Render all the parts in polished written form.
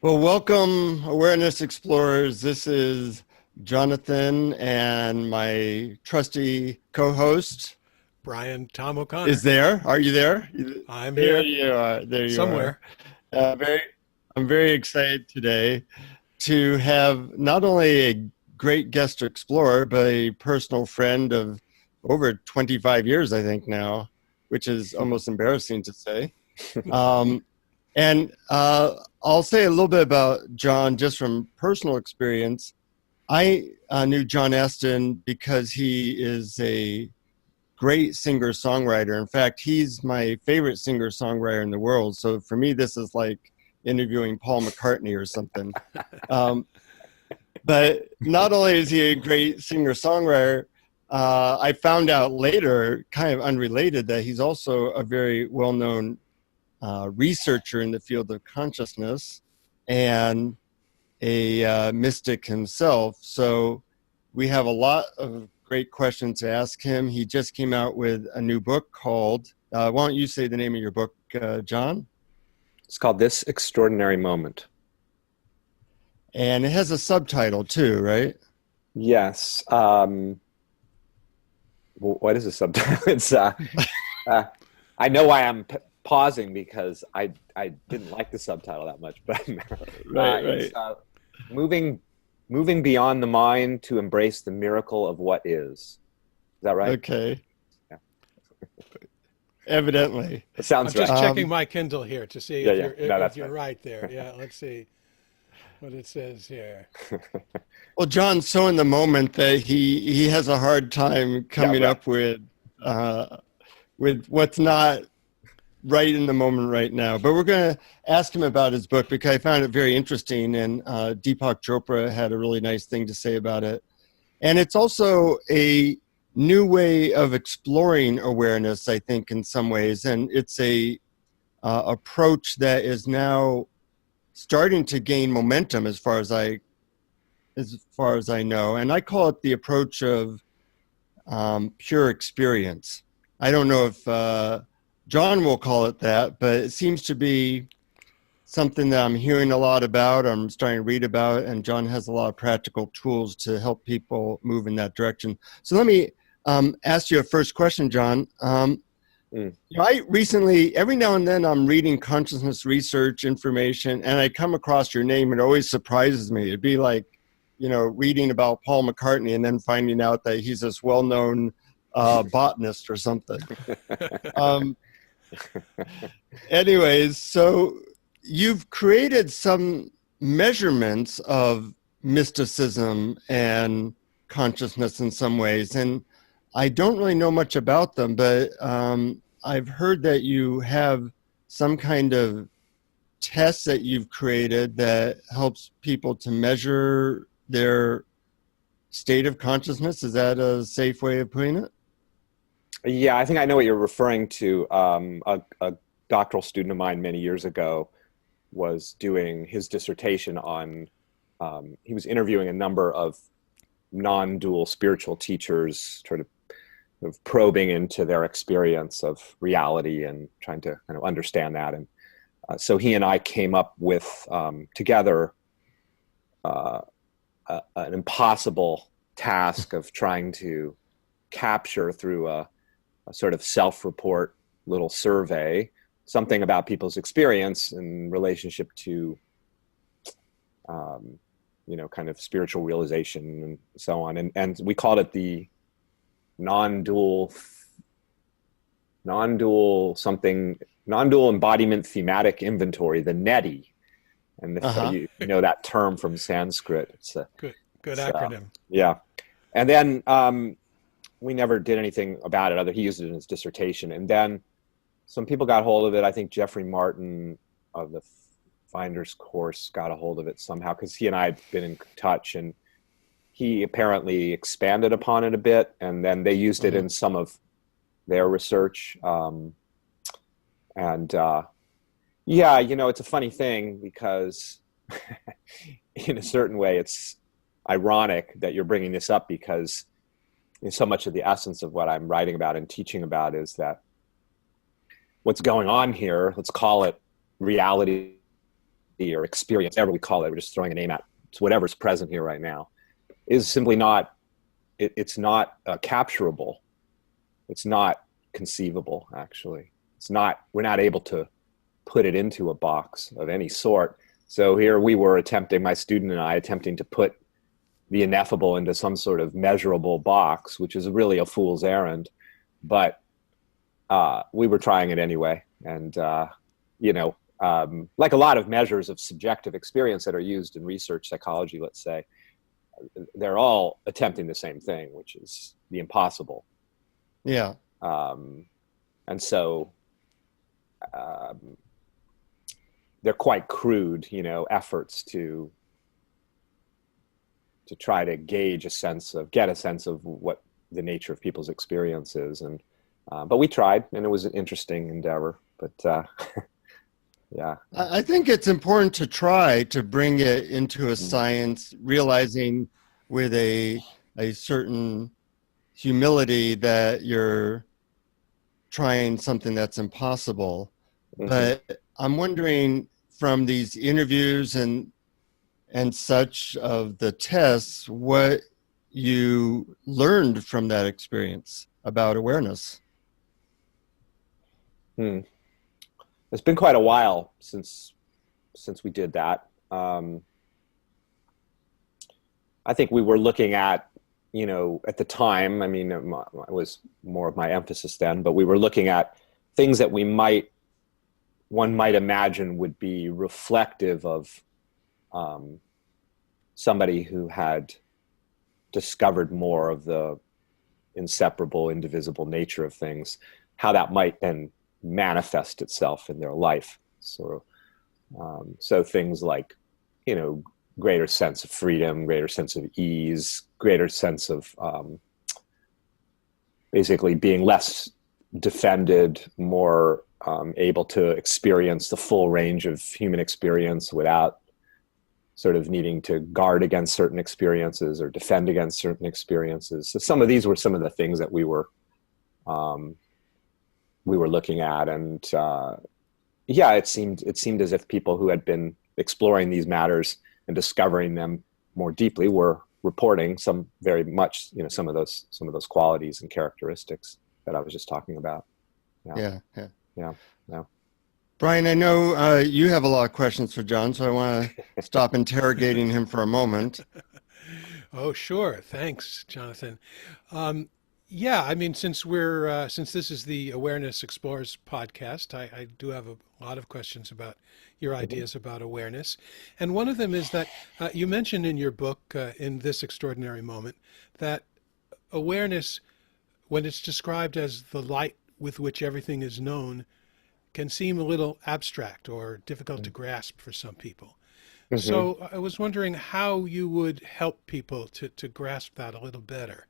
Well, welcome, Awareness Explorers. This is Jonathan, and my trusty co-host Brian Tom is O'Connor. there. Are you there? I'm There here you are. There you are. somewhere. Uh, very, I'm very excited today to have not only a great guest explorer, but a personal friend of over 25 years, I think now, which is almost embarrassing to say. Um, and I'll say a little bit about John just from personal experience. I knew John Astin because he is a great singer-songwriter. In fact, he's my favorite singer-songwriter in the world. So for me, this is like interviewing Paul McCartney or something. Um, but not only is he a great singer-songwriter, I found out later, kind of unrelated, that he's also a very well-known researcher in the field of consciousness and a mystic himself. So we have a lot of great questions to ask him. He just came out with a new book called, why don't you say the name of your book, John? It's called This Extraordinary Moment. And it has a subtitle too, right? Yes. What is the subtitle? It's I know why I'm pausing because I didn't like the subtitle that much, but Right. it's moving beyond the mind to embrace the miracle of what is. Is that right? Okay. Yeah. Evidently. It sounds I'm just right. checking my Kindle here to see Yeah, if yeah. you're, No, if that's you're fine. right there. Yeah, let's see what it says here. Well, John's so in the moment that he has a hard time coming right. up with what's not right in the moment right now. But we're going to ask him about his book because I found it very interesting, and Deepak Chopra had a really nice thing to say about it. And it's also a new way of exploring awareness, I think, in some ways. And it's a approach that is now starting to gain momentum as far as I know. And I call it the approach of pure experience. I don't know if John will call it that, but it seems to be something that I'm hearing a lot about, I'm starting to read about, and John has a lot of practical tools to help people move in that direction. So let me ask you a first question, John. I recently, every now and then I'm reading consciousness research information and I come across your name. It always surprises me. It'd be like, reading about Paul McCartney and then finding out that he's this well-known botanist or something. Anyways, so you've created some measurements of mysticism and consciousness in some ways, and I don't really know much about them, but I've heard that you have some kind of test that you've created that helps people to measure their state of consciousness. Is that a safe way of putting it? Yeah, I think I know what you're referring to. A doctoral student of mine many years ago was doing his dissertation on, he was interviewing a number of non-dual spiritual teachers, sort of probing into their experience of reality and trying to kind of understand that. And so he and I came up with, together, an impossible task of trying to capture through a sort of self-report little survey something about people's experience in relationship to kind of spiritual realization and so on, and we called it the non-dual embodiment thematic inventory, the NETI. And if you know that term from Sanskrit, it's a good acronym. Yeah. And then we never did anything about it, he used it in his dissertation. And then some people got hold of it. I think Jeffrey Martin of the Finder's Course got a hold of it somehow, because he and I had been in touch, and he apparently expanded upon it a bit, and then they used it in some of their research. Yeah, it's a funny thing because in a certain way, it's ironic that you're bringing this up, because so much of the essence of what I'm writing about and teaching about is that what's going on here, let's call it reality or experience, whatever we call it, we're just throwing a name at it's whatever's present here right now, is simply not, it's not capturable. It's not conceivable, actually. It's not, we're not able to put it into a box of any sort. So here we were attempting, my student and I, attempting to put the ineffable into some sort of measurable box, which is really a fool's errand. But we were trying it anyway. And, you know, like a lot of measures of subjective experience that are used in research psychology, let's say, they're all attempting the same thing, which is the impossible. Yeah. And so they're quite crude, you know, efforts to try to gauge a sense of, get a sense of what the nature of people's experience is. And, but we tried, and it was an interesting endeavor, but yeah. I think it's important to try to bring it into a science, realizing with a certain humility that you're trying something that's impossible. Mm-hmm. But I'm wondering, from these interviews and such of the tests, what you learned from that experience about awareness. It's been quite a while since we did that. I think we were looking at, you know, at the time, I mean, it was more of my emphasis then, but we were looking at things that one might imagine would be reflective of somebody who had discovered more of the inseparable, indivisible nature of things, how that might then manifest itself in their life. So things like, you know, greater sense of freedom, greater sense of ease, greater sense of basically being less defended, more able to experience the full range of human experience without sort of needing to guard against certain experiences or defend against certain experiences. So some of these were some of the things that we were looking at, and yeah, it seemed as if people who had been exploring these matters and discovering them more deeply were reporting some very much, you know, some of those qualities and characteristics that I was just talking about. Yeah. Brian, I know you have a lot of questions for John, so I want to stop interrogating him for a moment. Oh, sure. Thanks, Jonathan. Yeah, I mean, since this is the Awareness Explorers podcast, I do have a lot of questions about your ideas about awareness. And one of them is that you mentioned in your book, In This Extraordinary Moment, that awareness, when it's described as the light with which everything is known, can seem a little abstract or difficult to grasp for some people. Mm-hmm. So I was wondering how you would help people to grasp that a little better.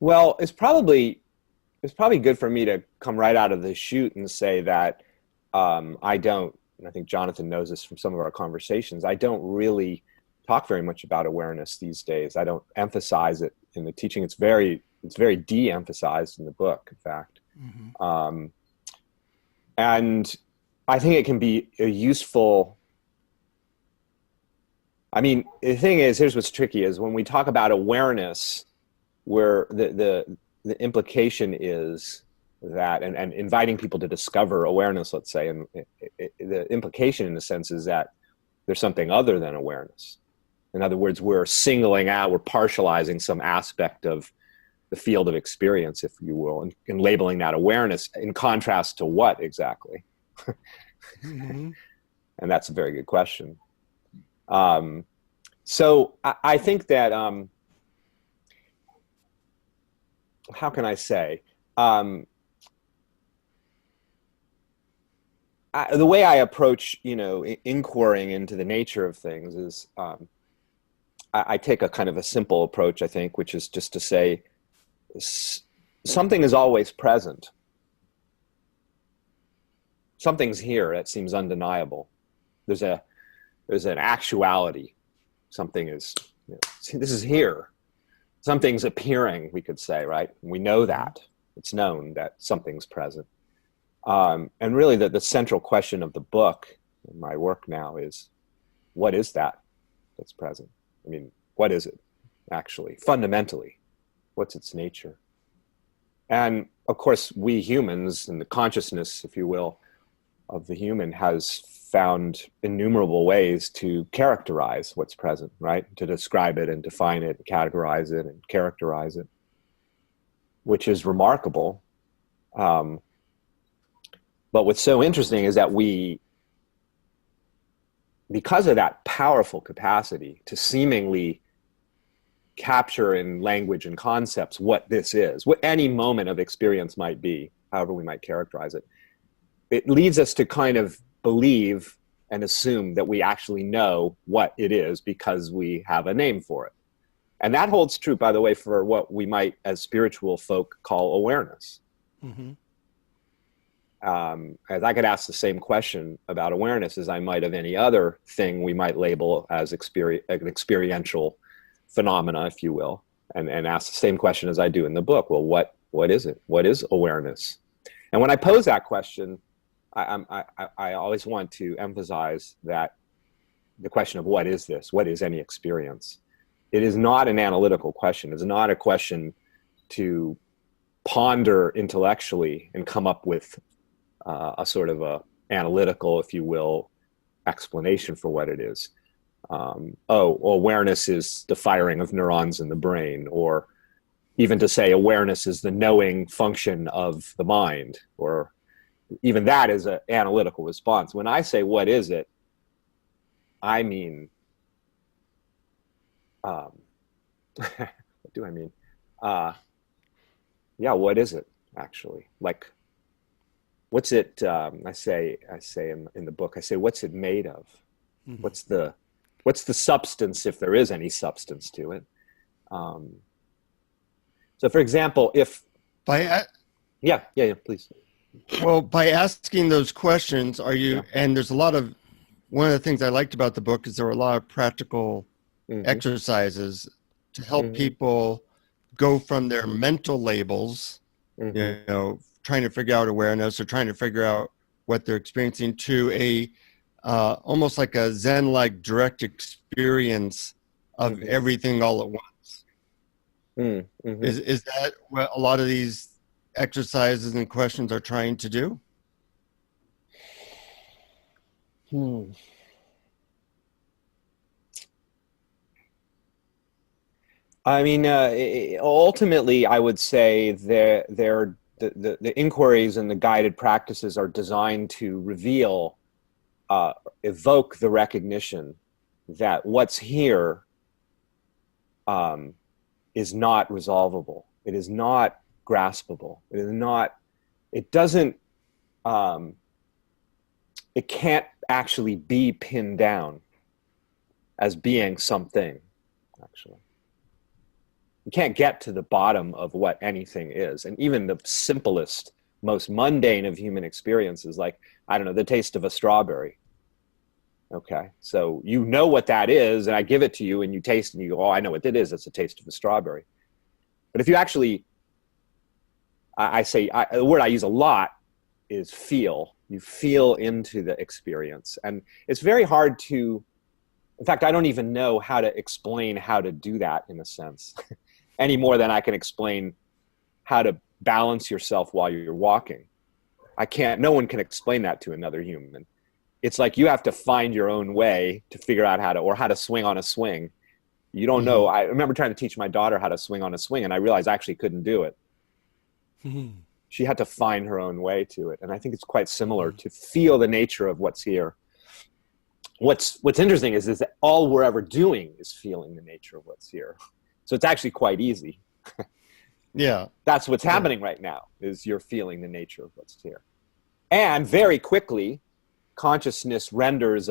Well, it's probably good for me to come right out of the chute and say that I don't, and I think Jonathan knows this from some of our conversations, I don't really talk very much about awareness these days. I don't emphasize it in the teaching. It's very de-emphasized in the book, in fact. Mm-hmm. And I think it can be a useful, I mean, the thing is, here's what's tricky is when we talk about awareness, where the implication is that, and inviting people to discover awareness, let's say, and the implication in a sense is that there's something other than awareness. In other words, we're singling out, we're partializing some aspect of the field of experience, if you will, and labeling that awareness in contrast to what exactly? Mm-hmm. And that's a very good question. So I think that, how can I say? The way I approach, you know, inquiring into the nature of things is I take a kind of a simple approach, I think, which is just to say something is always present. Something's here that seems undeniable. There's an actuality. Something is, you know, see, this is here. Something's appearing, we could say, right? And we know that. It's known that something's present. And really the central question of the book, in my work now, is what is that that's present? I mean, what is it actually, fundamentally? What's its nature? And of course, we humans, and the consciousness, if you will, of the human has found innumerable ways to characterize what's present, right? To describe it and define it, categorize it and characterize it, which is remarkable. But what's so interesting is that we, because of that powerful capacity to seemingly capture in language and concepts what this is, what any moment of experience might be, however we might characterize it, it leads us to kind of believe and assume that we actually know what it is because we have a name for it. And that holds true, by the way, for what we might, as spiritual folk, call awareness. Mm-hmm. As I could ask the same question about awareness as I might of any other thing we might label as an experiential phenomena, if you will, and ask the same question as I do in the book. Well, what is it? What is awareness? And when I pose that question, I always want to emphasize that the question of what is this? What is any experience? It is not an analytical question. It's not a question to ponder intellectually and come up with a sort of a analytical, if you will, explanation for what it is. Awareness is the firing of neurons in the brain, or even to say awareness is the knowing function of the mind, or even that is an analytical response. When I say what is it, I mean, what do I mean? Yeah, what is it actually? Like, what's it? I say in the book, I say, what's it made of? Mm-hmm. What's the substance, if there is any substance to it? So, for example, if yeah, please. Well, by asking those questions, are you? Yeah. And there's a lot of. One of the things I liked about the book is there were a lot of practical exercises to help people go from their mental labels, you know, trying to figure out awareness or trying to figure out what they're experiencing, to a almost like a Zen-like direct experience of everything all at once. Is that what a lot of these exercises and questions are trying to do? I mean, ultimately, I would say the inquiries and the guided practices are designed to reveal, evoke the recognition that what's here is not resolvable. It is not graspable. It is not, it doesn't, it can't actually be pinned down as being something, actually. You can't get to the bottom of what anything is. And even the simplest, most mundane of human experiences, like, I don't know, the taste of a strawberry. Okay, so you know what that is, and I give it to you, and you taste, and you go, oh, I know what it is. It's a taste of a strawberry. But if you actually, the word I use a lot is feel. You feel into the experience. And it's very hard to, in fact, I don't even know how to explain how to do that in a sense, any more than I can explain how to balance yourself while you're walking. No one can explain that to another human. It's like you have to find your own way to figure out how to swing on a swing. You don't know. I remember trying to teach my daughter how to swing on a swing, and I realized I actually couldn't do it. She had to find her own way to it. And I think it's quite similar to feel the nature of what's here. What's interesting is that all we're ever doing is feeling the nature of what's here. So it's actually quite easy. Yeah. That's what's happening right now, is you're feeling the nature of what's here. And very quickly, consciousness renders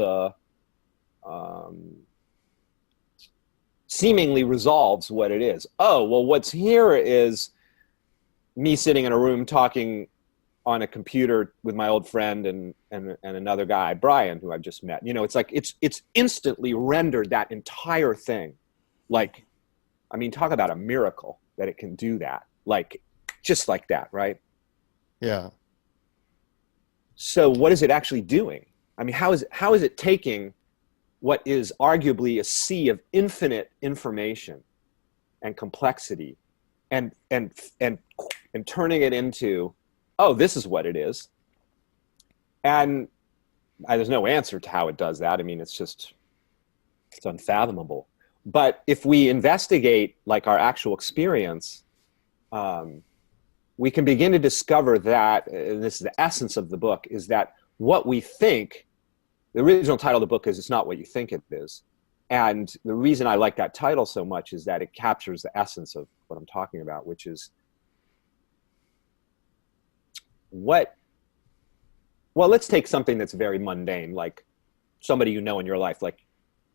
seemingly resolves what it is. Oh, well, what's here is me sitting in a room talking on a computer with my old friend and another guy, Brian, who I've just met. You know, it's like it's instantly rendered that entire thing. Like, I mean, talk about a miracle that it can do that. Like, just like that, right? Yeah. So what is it actually doing? I mean, how is it taking what is arguably a sea of infinite information and complexity and turning it into, oh, this is what it is. And there's no answer to how it does that. I mean, it's unfathomable. But if we investigate like our actual experience, we can begin to discover that, and this is the essence of the book, is that what we think, the original title of the book is It's Not What You Think It Is. And the reason I like that title so much is that it captures the essence of what I'm talking about, which is well, let's take something that's very mundane, like somebody you know in your life, like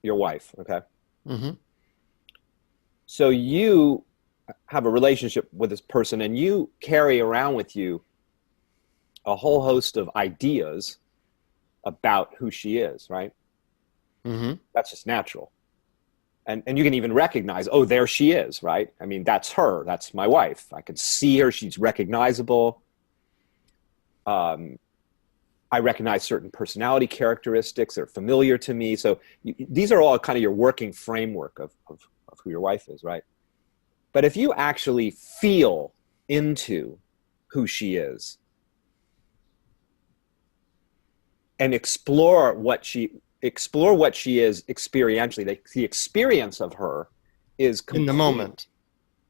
your wife, okay? Mm-hmm. So you have a relationship with this person and you carry around with you a whole host of ideas about who she is, right? Mm-hmm. That's just natural. And you can even recognize, oh, there she is, right? I mean, that's her, that's my wife. I can see her, she's recognizable. I recognize certain personality characteristics that are familiar to me. So these are all kind of your working framework of who your wife is, right? But if you actually feel into who she is and explore what she is experientially, the experience of her is In the moment.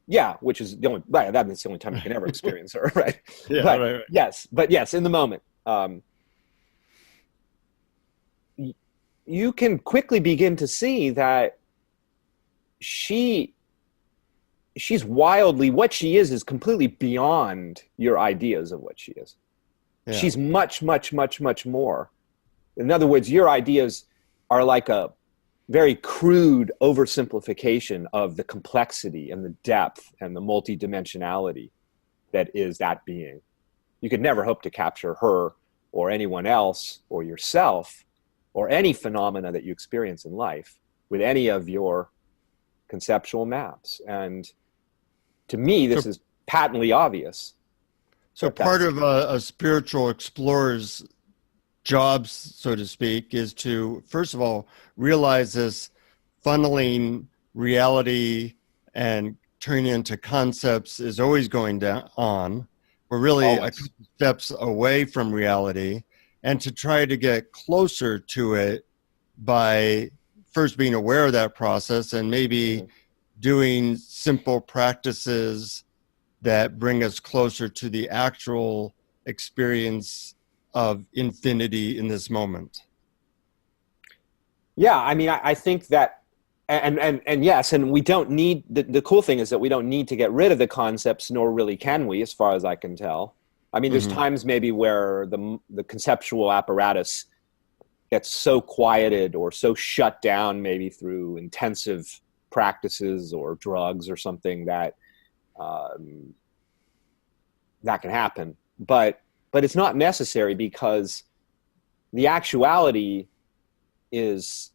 Yeah, which is the only, right, that's the only time you can ever experience her, right? Yeah, but, right. yes, in the moment. You can quickly begin to see that she's wildly, what she is completely beyond your ideas of what she is. Yeah. She's much, much, much, much more. In other words, your ideas are like a very crude oversimplification of the complexity and the depth and the multidimensionality that is that being. You could never hope to capture her or anyone else or yourself or any phenomena that you experience in life with any of your conceptual maps. And to me, this is patently obvious. So part of a spiritual explorer's jobs, so to speak, is to, first of all, realize this funneling reality and turning into concepts is always going on. We're really a couple steps away from reality, and to try to get closer to it by first being aware of that process and maybe doing simple practices that bring us closer to the actual experience of infinity in this moment. Yeah, I mean, I think that, and yes, and we don't need, the cool thing is that we don't need to get rid of the concepts, nor really can we, as far as I can tell. I mean, there's times maybe where the conceptual apparatus gets so quieted or so shut down, maybe through intensive practices or drugs or something, that that can happen. But it's not necessary, because the actuality is,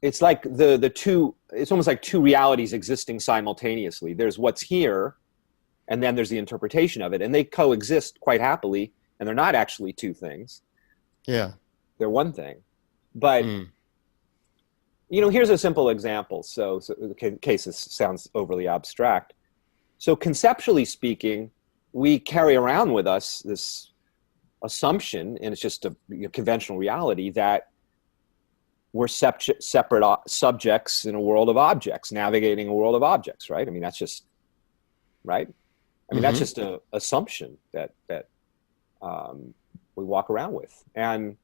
it's like it's almost like two realities existing simultaneously. There's what's here, and then there's the interpretation of it, and they coexist quite happily, and they're not actually two things. Yeah. They're one thing. But here's a simple example. So in case this sounds overly abstract. So conceptually speaking, we carry around with us this assumption, and it's just a conventional reality, that we're separate subjects in a world of objects, navigating a world of objects, right? I mean, that's just, right? I mean, that's just an assumption that we walk around with. And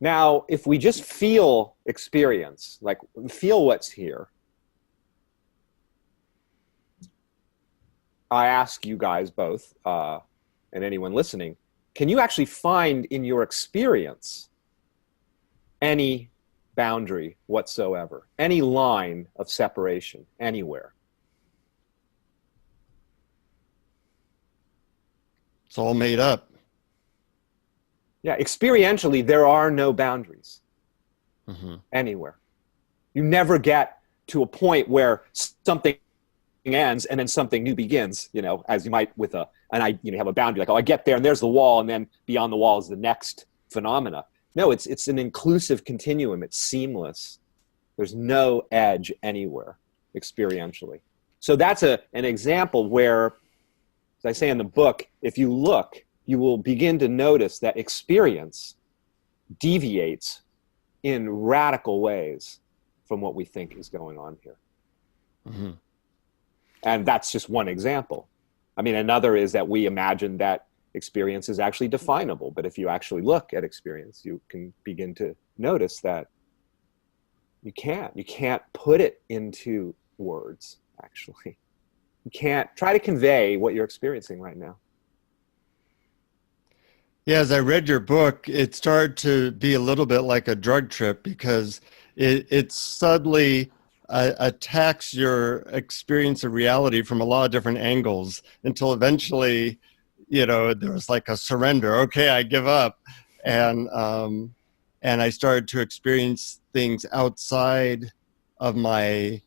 now, if we just feel experience, like feel what's here, I ask you guys both, and anyone listening, can you actually find in your experience any boundary whatsoever, any line of separation anywhere? It's all made up. Yeah, experientially, there are no boundaries anywhere. You never get to a point where something ends and then something new begins, as you might with have a boundary, like, oh, I get there and there's the wall, and then beyond the wall is the next phenomena. No, it's an inclusive continuum. It's seamless. There's no edge anywhere experientially. So that's an example where, as I say in the book, if you look, you will begin to notice that experience deviates in radical ways from what we think is going on here. Mm-hmm. And that's just one example. I mean, another is that we imagine that experience is actually definable, but if you actually look at experience, you can begin to notice that you can't put it into words, actually. You can't try to convey what you're experiencing right now. Yeah, as I read your book, it started to be a little bit like a drug trip, because it subtly attacks your experience of reality from a lot of different angles, until eventually, there was like a surrender. Okay, I give up. And I started to experience things outside of my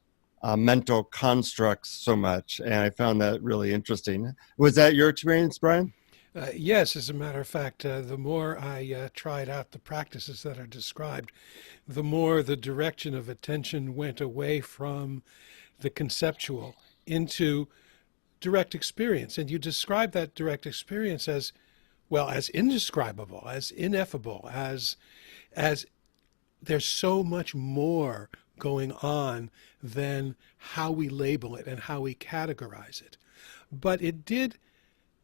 mental constructs so much. And I found that really interesting. Was that your experience, Brian? Yes, as a matter of fact, the more I tried out the practices that are described, the more the direction of attention went away from the conceptual into direct experience. And you describe that direct experience as, well, as indescribable, as ineffable, as there's so much more going on than how we label it and how we categorize it. But it did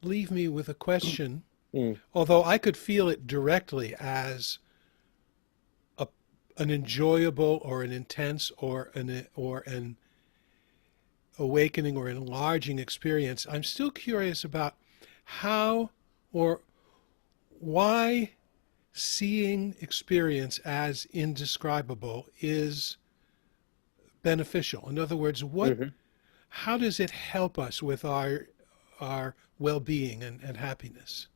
leave me with a question, although I could feel it directly as an enjoyable or an intense or an awakening or enlarging experience. I'm still curious about how or why seeing experience as indescribable is beneficial. In other words, how does it help us with our well-being and happiness?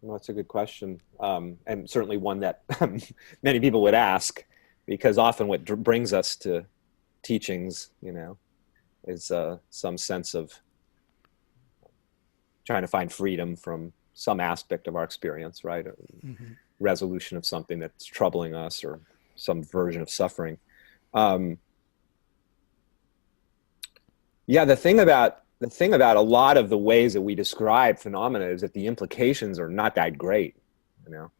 Well, that's a good question, and certainly one that many people would ask, because often what brings us to teachings, is some sense of trying to find freedom from some aspect of our experience, right? Mm-hmm. Resolution of something that's troubling us, or some version of suffering. The thing about a lot of the ways that we describe phenomena is that the implications are not that great, that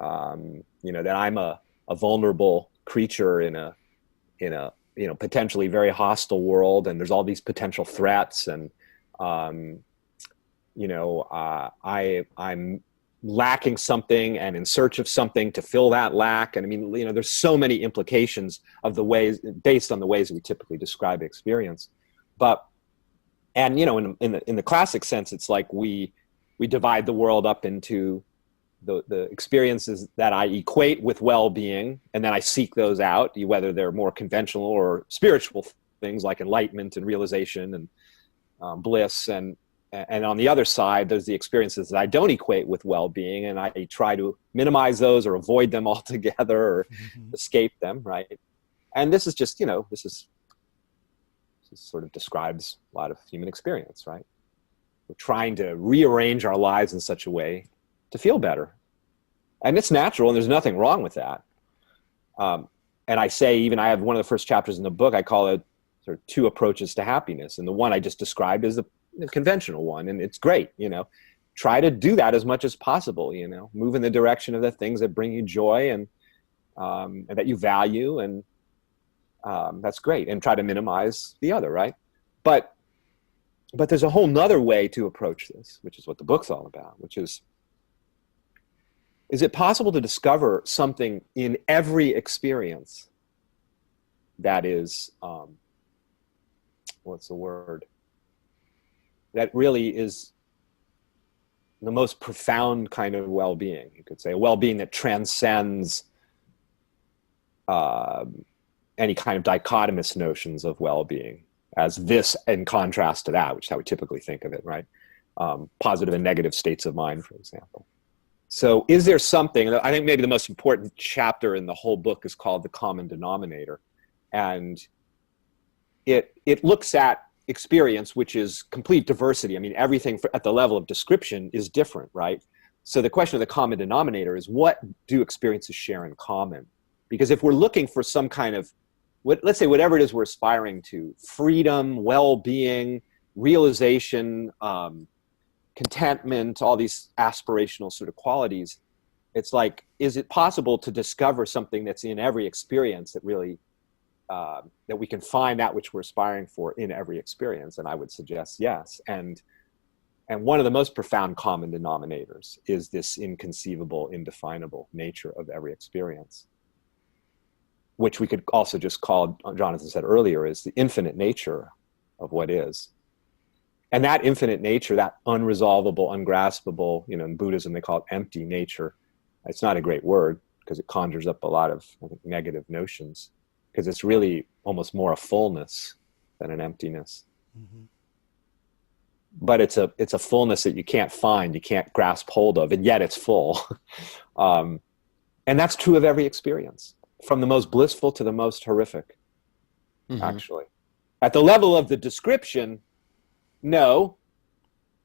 I'm a vulnerable creature in a potentially very hostile world, and there's all these potential threats, and I'm lacking something and in search of something to fill that lack. And I mean, there's so many implications of the ways, based on the ways we typically describe experience. In the classic sense, it's like we divide the world up into the experiences that I equate with well-being, and then I seek those out, whether they're more conventional or spiritual things like enlightenment and realization and bliss. And on the other side, there's the experiences that I don't equate with well-being, and I try to minimize those or avoid them altogether, or escape them, right? And this is just, this sort of describes a lot of human experience, right? We're trying to rearrange our lives in such a way to feel better. And it's natural, and there's nothing wrong with that. And I say, I have one of the first chapters in the book, I call it sort of 2 approaches to happiness. And the one I just described is the conventional one, and it's great. Try to do that as much as possible. Move in the direction of the things that bring you joy and that you value, and that's great. And try to minimize the other, right? But there's a whole nother way to approach this, which is what the book's all about, which is it possible to discover something in every experience that is, what's the word? That really is the most profound kind of well-being, you could say, a well-being that transcends any kind of dichotomous notions of well-being as this in contrast to that, which is how we typically think of it, right? Positive and negative states of mind, for example. So is there something, I think maybe the most important chapter in the whole book is called The Common Denominator. And it looks at experience, which is complete diversity. I mean, everything at the level of description is different, right? So the question of the common denominator is, what do experiences share in common? Because if we're looking for some kind of, let's say whatever it is we're aspiring to, freedom, well-being, realization, contentment, all these aspirational sort of qualities, it's like, is it possible to discover something that's in every experience that really, that we can find that which we're aspiring for in every experience? And I would suggest yes. And one of the most profound common denominators is this inconceivable, indefinable nature of every experience, which we could also just call, Jonathan said earlier, is the infinite nature of what is. And that infinite nature, that unresolvable, ungraspable, in Buddhism, they call it empty nature. It's not a great word because it conjures up a lot of, I think, negative notions, because it's really almost more a fullness than an emptiness. Mm-hmm. But it's a fullness that you can't find, you can't grasp hold of, and yet it's full. And that's true of every experience, from the most blissful to the most horrific, actually. At the level of the description, no,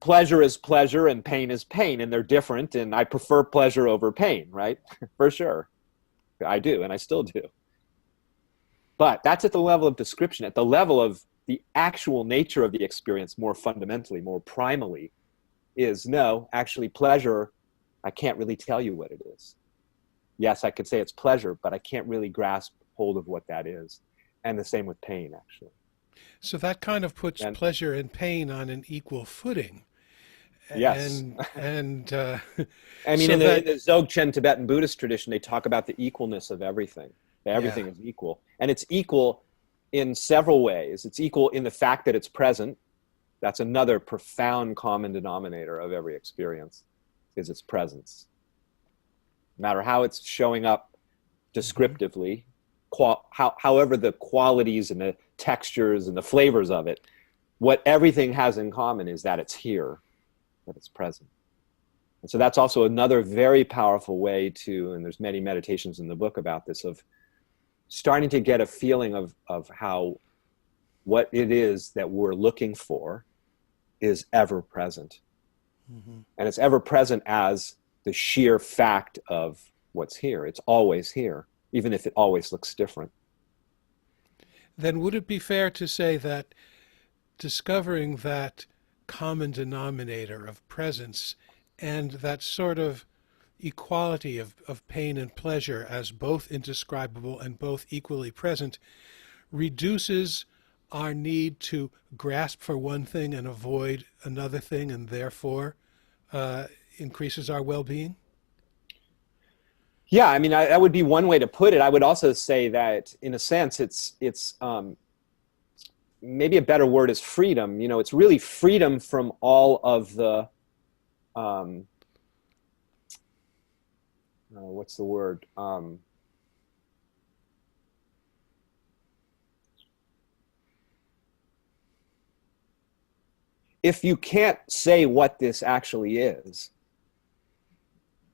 pleasure is pleasure and pain is pain, and they're different, and I prefer pleasure over pain, right? For sure. I do, and I still do. But that's at the level of description. At the level of the actual nature of the experience, more fundamentally, more primally, is no, actually pleasure, I can't really tell you what it is. Yes, I could say it's pleasure, but I can't really grasp hold of what that is. And the same with pain, actually. So that kind of puts pleasure and pain on an equal footing. Yes. And I mean, so in the Dzogchen Tibetan Buddhist tradition, they talk about the equalness of everything. Everything is equal. And it's equal in several ways. It's equal in the fact that it's present. That's another profound common denominator of every experience, is its presence. No matter how it's showing up descriptively, however the qualities and the textures and the flavors of it, what everything has in common is that it's here, that it's present. And so that's also another very powerful way to, and there's many meditations in the book about this, of starting to get a feeling of how what it is that we're looking for is ever present. Mm-hmm. And it's ever present as the sheer fact of what's here. It's always here, even if it always looks different. Then would it be fair to say that discovering that common denominator of presence and that sort of equality of pain and pleasure as both indescribable and both equally present reduces our need to grasp for one thing and avoid another thing, and therefore increases our well-being? Yeah, I mean, that would be one way to put it. I would also say that, in a sense, it's maybe a better word is freedom. It's really freedom from all of the, what's the word? If you can't say what this actually is,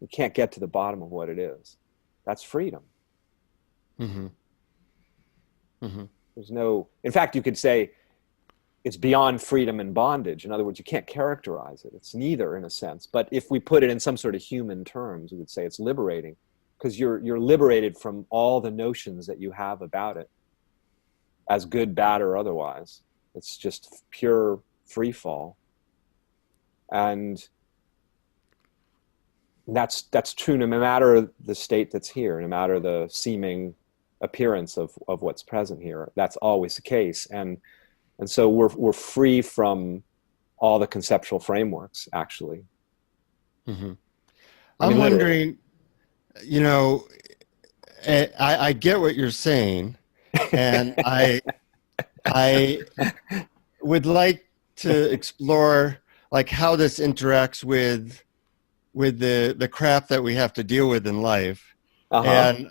you can't get to the bottom of what it is. That's freedom. Mm-hmm. Mm-hmm. There's no, in fact, you could say it's beyond freedom and bondage. In other words, you can't characterize it. It's neither, in a sense. But if we put it in some sort of human terms, we would say it's liberating, because you're liberated from all the notions that you have about it, as good, bad, or otherwise. It's just pure free fall. And that's true no matter the state that's here, no matter the seeming appearance of what's present here. That's always the case. And so we're free from all the conceptual frameworks, actually. Mm-hmm. I'm wondering, I get what you're saying, and I would like to explore like how this interacts with the crap that we have to deal with in life. And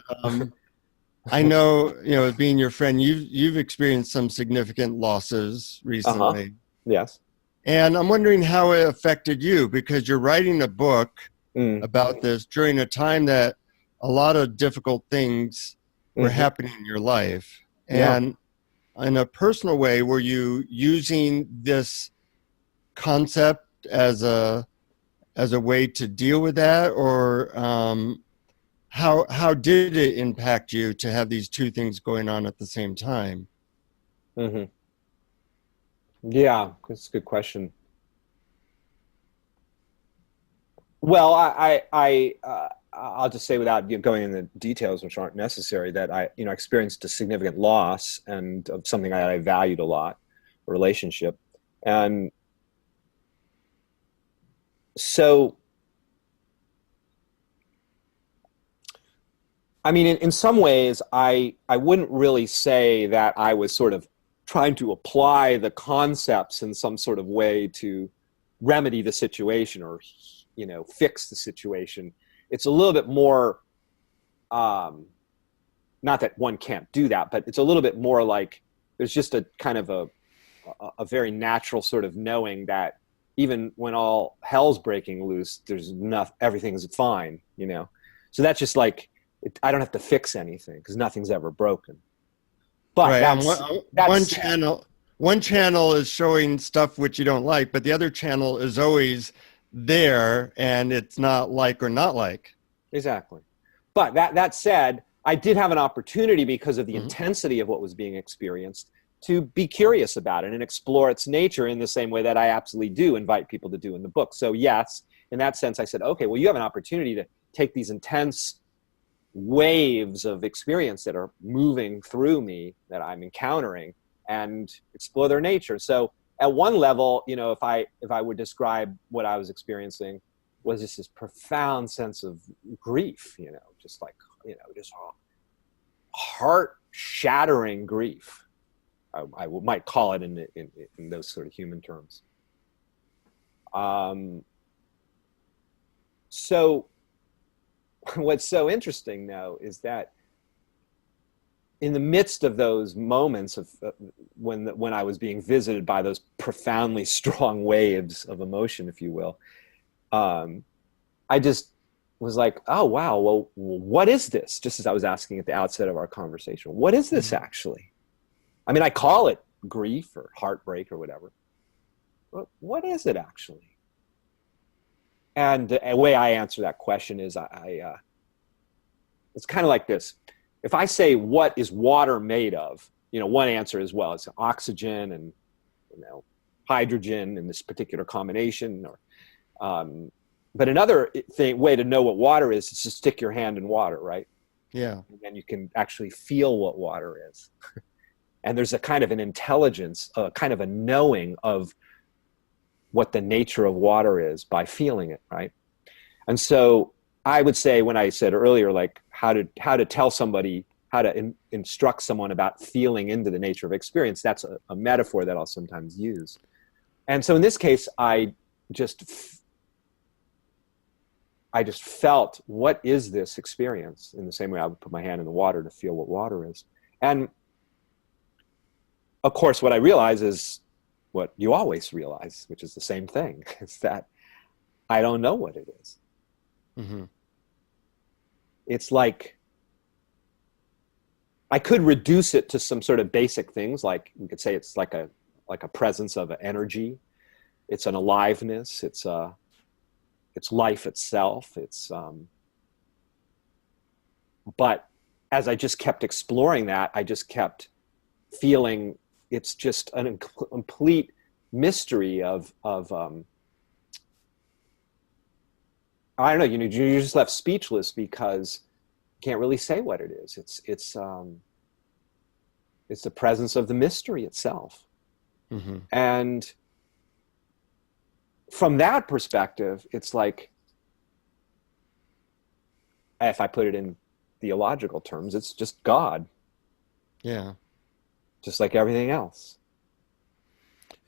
I know, being your friend, you've experienced some significant losses recently. Yes. And I'm wondering how it affected you, because you're writing a book about this during a time that a lot of difficult things were happening in your life. And in a personal way, were you using this concept as a way to deal with that, or how did it impact you to have these two things going on at the same time? Mm-hmm. Yeah, that's a good question. Well, I'll just say, without going into details, which aren't necessary, that I experienced a significant loss and of something that I valued a lot, a relationship. And so, I mean, in some ways, I wouldn't really say that I was sort of trying to apply the concepts in some sort of way to remedy the situation or, fix the situation. It's a little bit more, not that one can't do that, but it's a little bit more like there's just a kind of a very natural sort of knowing that even when all hell's breaking loose, there's enough, everything's fine, So that's just like, I don't have to fix anything because nothing's ever broken. But Right. that's one channel is showing stuff which you don't like, but the other channel is always there, and it's not like or not like. exactly. But that said, I did have an opportunity, because of the Mm-hmm. intensity of what was being experienced, to be curious about it and explore its nature in the same way that I absolutely do invite people to do in the book. So yes, in that sense, I said, okay, well, you have an opportunity to take these intense waves of experience that are moving through me, that I'm encountering, and explore their nature. So at one level, if I would describe what I was experiencing, was just this profound sense of grief, just like, just heart shattering grief. I might call it in those sort of human terms. So what's so interesting, though, is that in the midst of those moments of when I was being visited by those profoundly strong waves of emotion, if you will, I just was like, oh, wow, well, what is this? Just as I was asking at the outset of our conversation, what is this actually? I mean, I call it grief or heartbreak or whatever, but what is it actually? And the way I answer that question is it's kind of like this. If I say, what is water made of? One answer is, well, it's oxygen and, hydrogen in this particular combination. Or, but another way to know what water is to stick your hand in water, right? Yeah. And then you can actually feel what water is. And there's a kind of an intelligence, a kind of a knowing of what the nature of water is by feeling it, right? And so I would say, when I said earlier, like how to tell somebody, how to instruct someone about feeling into the nature of experience, that's a metaphor that I'll sometimes use. And so in this case, I just felt, what is this experience? In the same way I would put my hand in the water to feel what water is. And of course, what I realize is what you always realize, which is the same thing, is that I don't know what it is. Mm-hmm. It's like, I could reduce it to some sort of basic things, like we could say it's like a presence of energy. It's an aliveness. It's life itself. But as I just kept exploring that, I just kept feeling it's just a complete mystery of I don't know, you're just left speechless because you can't really say what it is. It's the presence of the mystery itself. Mm-hmm. And from that perspective, it's like, if I put it in theological terms, it's just God. Yeah. Just like everything else.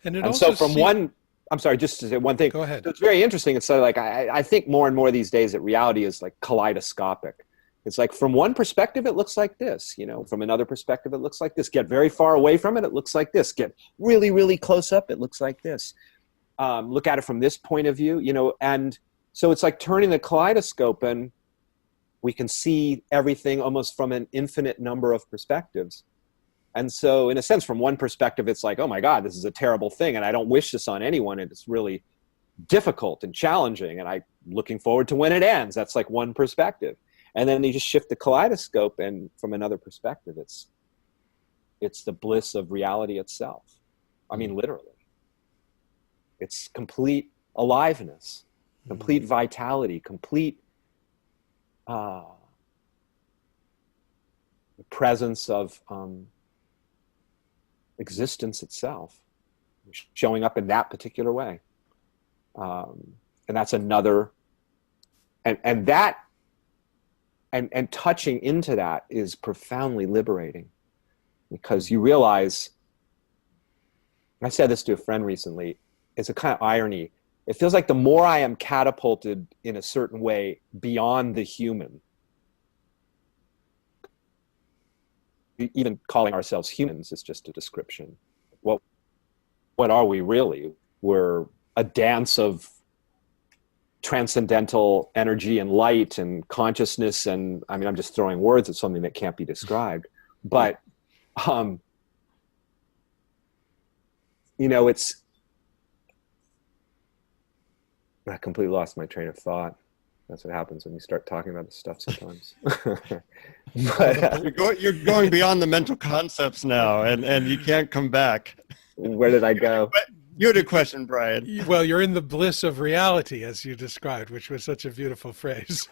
And it And also so from I'm sorry, just to say one thing. Go ahead. So it's very interesting. It's like, I think more and more these days that reality is like kaleidoscopic. It's like, from one perspective, it looks like this, from another perspective, it looks like this. Get very far away from it, it looks like this. Get really, really close up, it looks like this. Look at it from this point of view, and so it's like turning the kaleidoscope, and we can see everything almost from an infinite number of perspectives. And so in a sense, from one perspective, it's like, oh my God, this is a terrible thing. And I don't wish this on anyone. And it's really difficult and challenging. And I'm looking forward to when it ends. That's like one perspective. And then you just shift the kaleidoscope, and from another perspective, it's the bliss of reality itself. I mean, literally. It's complete aliveness, complete vitality, complete presence of existence itself, showing up in that particular way. And that's another, and that, and touching into that is profoundly liberating, because you realize, I said this to a friend recently, it's a kind of irony. It feels like the more I am catapulted in a certain way beyond the human, even calling ourselves humans is just a description. What are we really? We're a dance of transcendental energy and light and consciousness. And I mean, I'm just throwing words at something that can't be described, but, you know, I completely lost my train of thought. That's what happens when you start talking about this stuff sometimes. But you're going beyond the mental concepts now, and you can't come back. Where did I go? You had a question, Brian. Well, you're in the bliss of reality, as you described, which was such a beautiful phrase.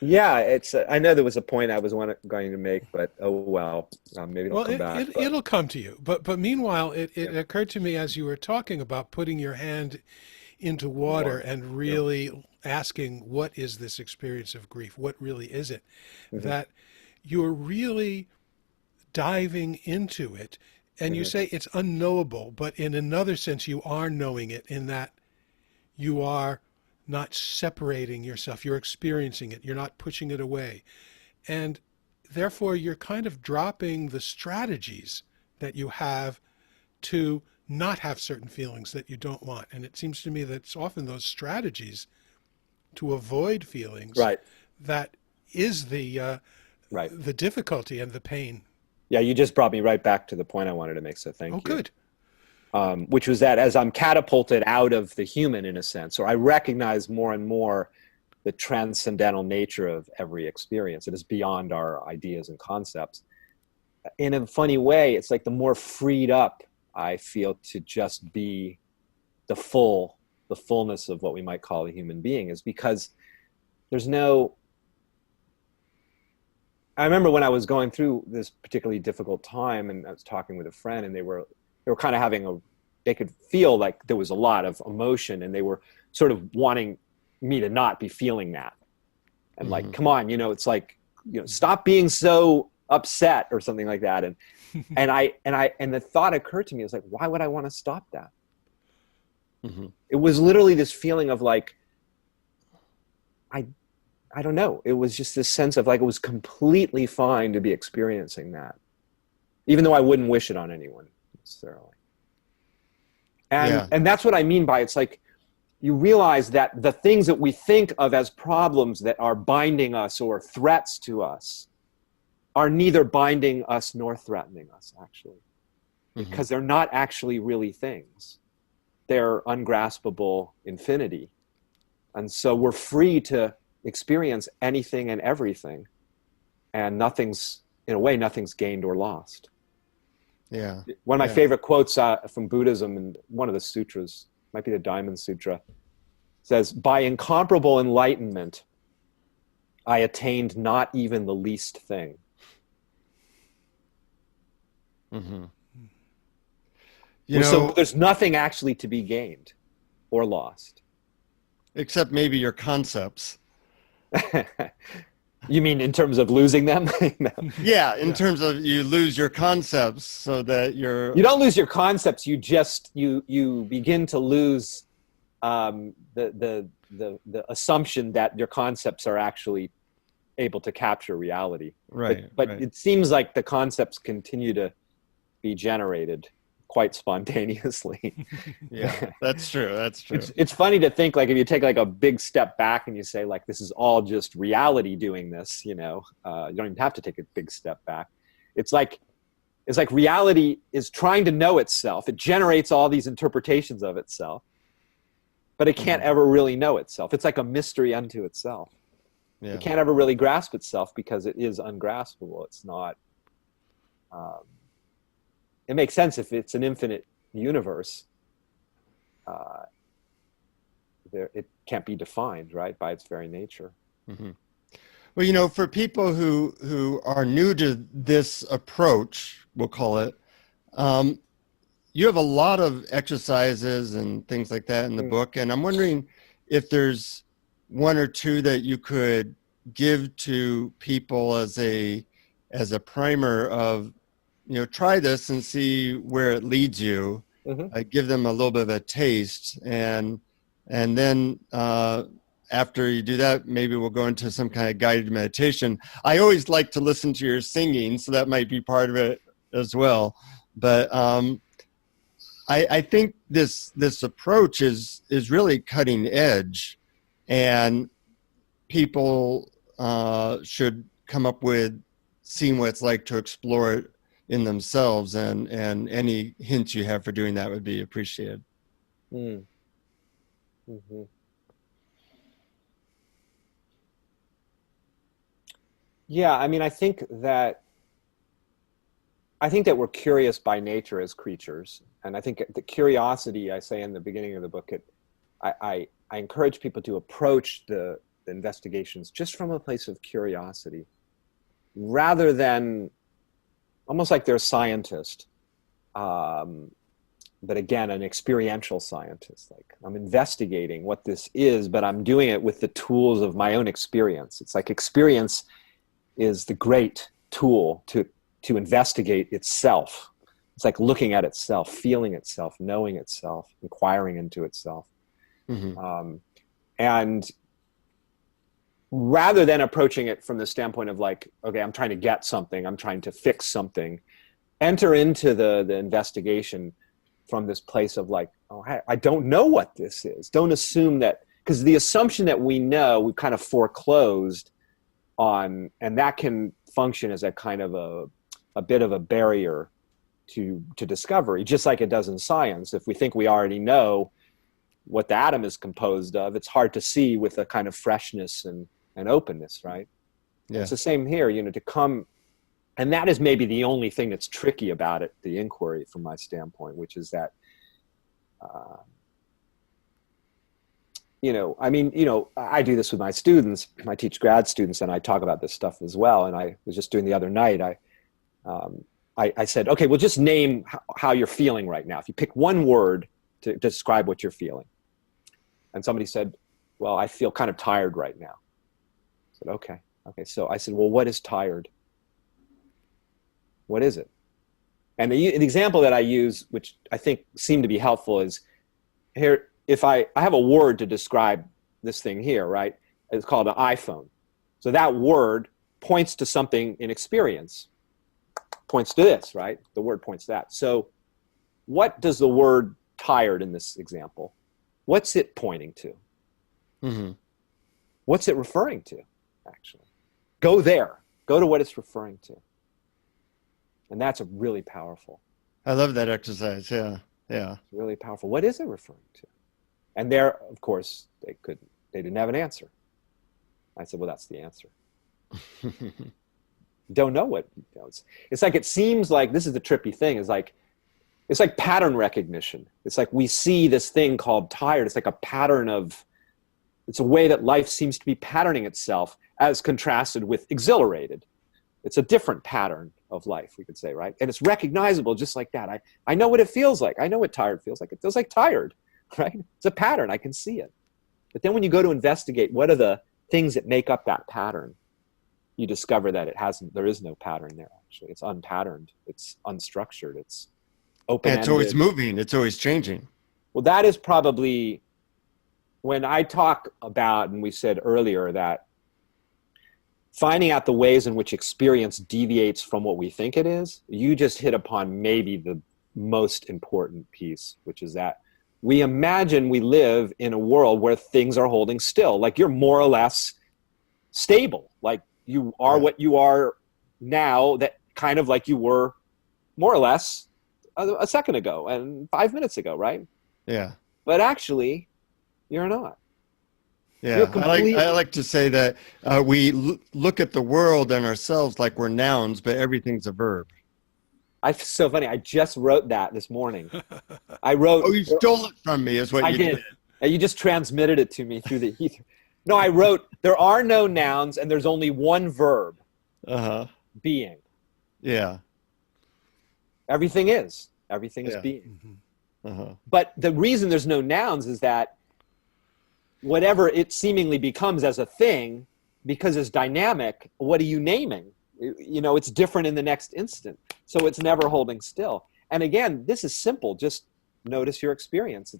Yeah, I know there was a point I was going to make, but oh well, maybe it'll come back. It'll come to you. But meanwhile, it occurred to me as you were talking about putting your hand into water and really asking, what is this experience of grief? What really is it? That you're really diving into it. And you say it's unknowable, but in another sense, you are knowing it, in that you are not separating yourself. You're experiencing it. You're not pushing it away. And therefore, you're kind of dropping the strategies that you have to not have certain feelings that you don't want. And it seems to me that it's often those strategies to avoid feelings that is the difficulty and the pain. Yeah, you just brought me right back to the point I wanted to make, so thank you. Oh, good. Which was that as I'm catapulted out of the human, in a sense, or I recognize more and more the transcendental nature of every experience. It is beyond our ideas and concepts. In a funny way, it's like the more freed up I feel to just be the fullness of what we might call a human being, is because there's no, I remember when I was going through this particularly difficult time, and I was talking with a friend, and they were kind of having they could feel like there was a lot of emotion, and they were sort of wanting me to not be feeling that. And like, come on, it's like, stop being so upset or something like that. And, and the thought occurred to me, is like, why would I want to stop that? It was literally this feeling of like, I don't know. It was just this sense of like, it was completely fine to be experiencing that, even though I wouldn't wish it on anyone necessarily. And that's what I mean by, it's like, you realize that the things that we think of as problems that are binding us or threats to us are neither binding us nor threatening us, actually, because they're not actually really things. They're ungraspable infinity. And so we're free to experience anything and everything, and nothing's gained or lost. Yeah. One of my favorite quotes from Buddhism, and one of the sutras, might be the Diamond Sutra, says, "By incomparable enlightenment, I attained not even the least thing." So there's nothing actually to be gained or lost. Except maybe your concepts. You mean in terms of losing them? No. Yeah, in terms of you lose your concepts so that you don't lose your concepts. You just, you begin to lose the assumption that your concepts are actually able to capture reality. Right. But it seems like the concepts continue to be generated quite spontaneously. Yeah, that's true. That's true. It's funny to think, like, if you take like a big step back and you say, like, this is all just reality doing this, you don't even have to take a big step back. It's like It's like reality is trying to know itself. It generates all these interpretations of itself, but it can't ever really know itself. It's like a mystery unto itself. Yeah. It can't ever really grasp itself because it is ungraspable. It's not, it makes sense if it's an infinite universe. It can't be defined, right, by its very nature. Mm-hmm. Well, you know, for people who are new to this approach, we'll call it, you have a lot of exercises and things like that in the book, and I'm wondering if there's one or two that you could give to people as a primer of, you know, try this and see where it leads you. Give them a little bit of a taste, and then after you do that, maybe we'll go into some kind of guided meditation. I always like to listen to your singing, so that might be part of it as well. But I think this approach is really cutting edge, and people should come up with seeing what it's like to explore it in themselves, and any hints you have for doing that would be appreciated. Yeah, I mean, I think that we're curious by nature as creatures, and I think the curiosity, I say in the beginning of the book, I encourage people to approach the investigations just from a place of curiosity, rather than almost like they're a scientist, but again, an experiential scientist. Like, I'm investigating what this is, but I'm doing it with the tools of my own experience. It's like experience is the great tool to investigate itself. It's like looking at itself, feeling itself, knowing itself, inquiring into itself. And rather than approaching it from the standpoint of like, okay, I'm trying to get something, I'm trying to fix something, enter into the investigation from this place of like, oh, I don't know what this is. Don't assume that, because the assumption that we know, we've kind of foreclosed on, and that can function as a kind of a bit of a barrier to discovery, just like it does in science. If we think we already know what the atom is composed of, it's hard to see with a kind of freshness and openness, right? Yeah. It's the same here, you know, to come, and that is maybe the only thing that's tricky about it, the inquiry from my standpoint, which is that, you know, I mean, you know, I do this with my students. I teach grad students, and I talk about this stuff as well. And I was just doing the other night, I said, okay, well, just name how you're feeling right now. If you pick one word to describe what you're feeling. And somebody said, well, I feel kind of tired right now. I said, okay. So I said, well, what is tired? What is it? And the example that I use, which I think seemed to be helpful, is here, if I have a word to describe this thing here, right? It's called an iPhone. So that word points to something in experience, points to this, right? The word points to that. So what does the word tired in this example, what's it pointing to? What's it referring to, actually? Go there. Go to what it's referring to. And that's really powerful. I love that exercise. Yeah. It's really powerful. What is it referring to? And there, of course, they didn't have an answer. I said, well, that's the answer. Don't know what, you know, it's like, it seems like, this is the trippy thing, is like, it's like pattern recognition. It's like we see this thing called tired. It's like a pattern of, it's a way that life seems to be patterning itself as contrasted with exhilarated. It's a different pattern of life, we could say, right? And it's recognizable just like that. I know what it feels like. I know what tired feels like. It feels like tired, right? It's a pattern. I can see it. But then when you go to investigate what are the things that make up that pattern, you discover that there is no pattern there, actually. It's unpatterned. It's unstructured. It's open-ended. And it's always moving. It's always changing. Well, that is probably when I talk about, and we said earlier that finding out the ways in which experience deviates from what we think it is, you just hit upon maybe the most important piece, which is that we imagine we live in a world where things are holding still, like you're more or less stable, like you are what you are now, that kind of like you were more or less a second ago and 5 minutes ago, right? Yeah. But actually, you're not. Yeah. You're completely. I like to say that we look at the world and ourselves like we're nouns, but everything's a verb. It's so funny. I just wrote that this morning. I wrote. Oh, you stole it from me, is what I you did. And you just transmitted it to me through the ether. No, I wrote, there are no nouns and there's only one verb, being. Yeah. Everything is. Everything is Yeah. being. Mm-hmm. But the reason there's no nouns is that whatever it seemingly becomes as a thing, because it's dynamic, what are you naming? You know, it's different in the next instant. So it's never holding still. And again, this is simple. Just notice your experience.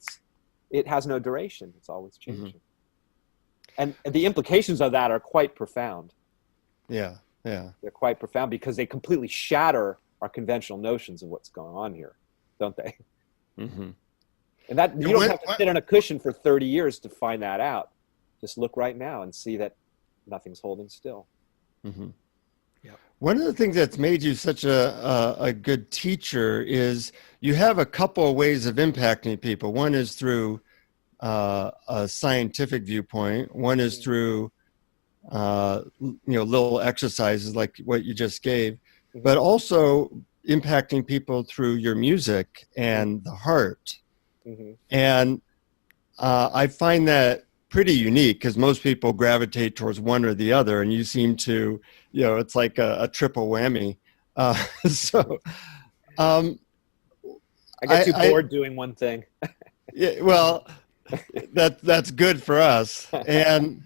It has no duration. It's always changing. And the implications of that are quite profound. Yeah. Yeah. They're quite profound because they completely shatter our conventional notions of what's going on here, don't they? Mm-hmm. And that you don't have to sit on a cushion for 30 years to find that out. Just look right now and see that nothing's holding still. Mm-hmm. Yeah. One of the things that's made you such a good teacher is you have a couple of ways of impacting people. One is through a scientific viewpoint. One is through little exercises like what you just gave, but also impacting people through your music and the heart. And I find that pretty unique because most people gravitate towards one or the other, and you seem to, it's like a triple whammy. So I get too bored doing one thing. Yeah, well, that's good for us. And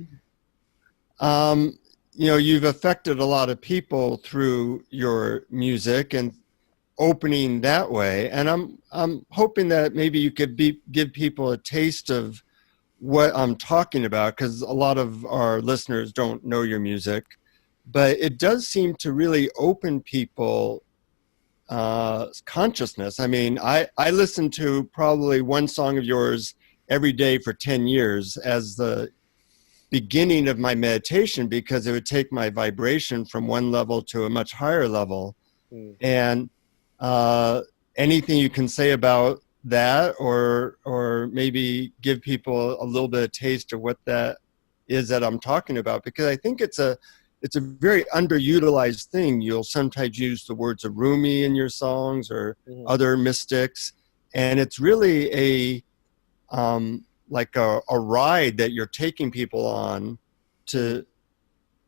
you've affected a lot of people through your music and opening that way. And I'm hoping that maybe you could give people a taste of what I'm talking about, because a lot of our listeners don't know your music, but it does seem to really open people consciousness. I mean, I listened to probably one song of yours every day for 10 years as the beginning of my meditation, because it would take my vibration from one level to a much higher level. And anything you can say about that, or maybe give people a little bit of taste of what that is that I'm talking about, because I think it's a very underutilized thing. You'll sometimes use the words of Rumi in your songs or other mystics, and it's really like a ride that you're taking people on to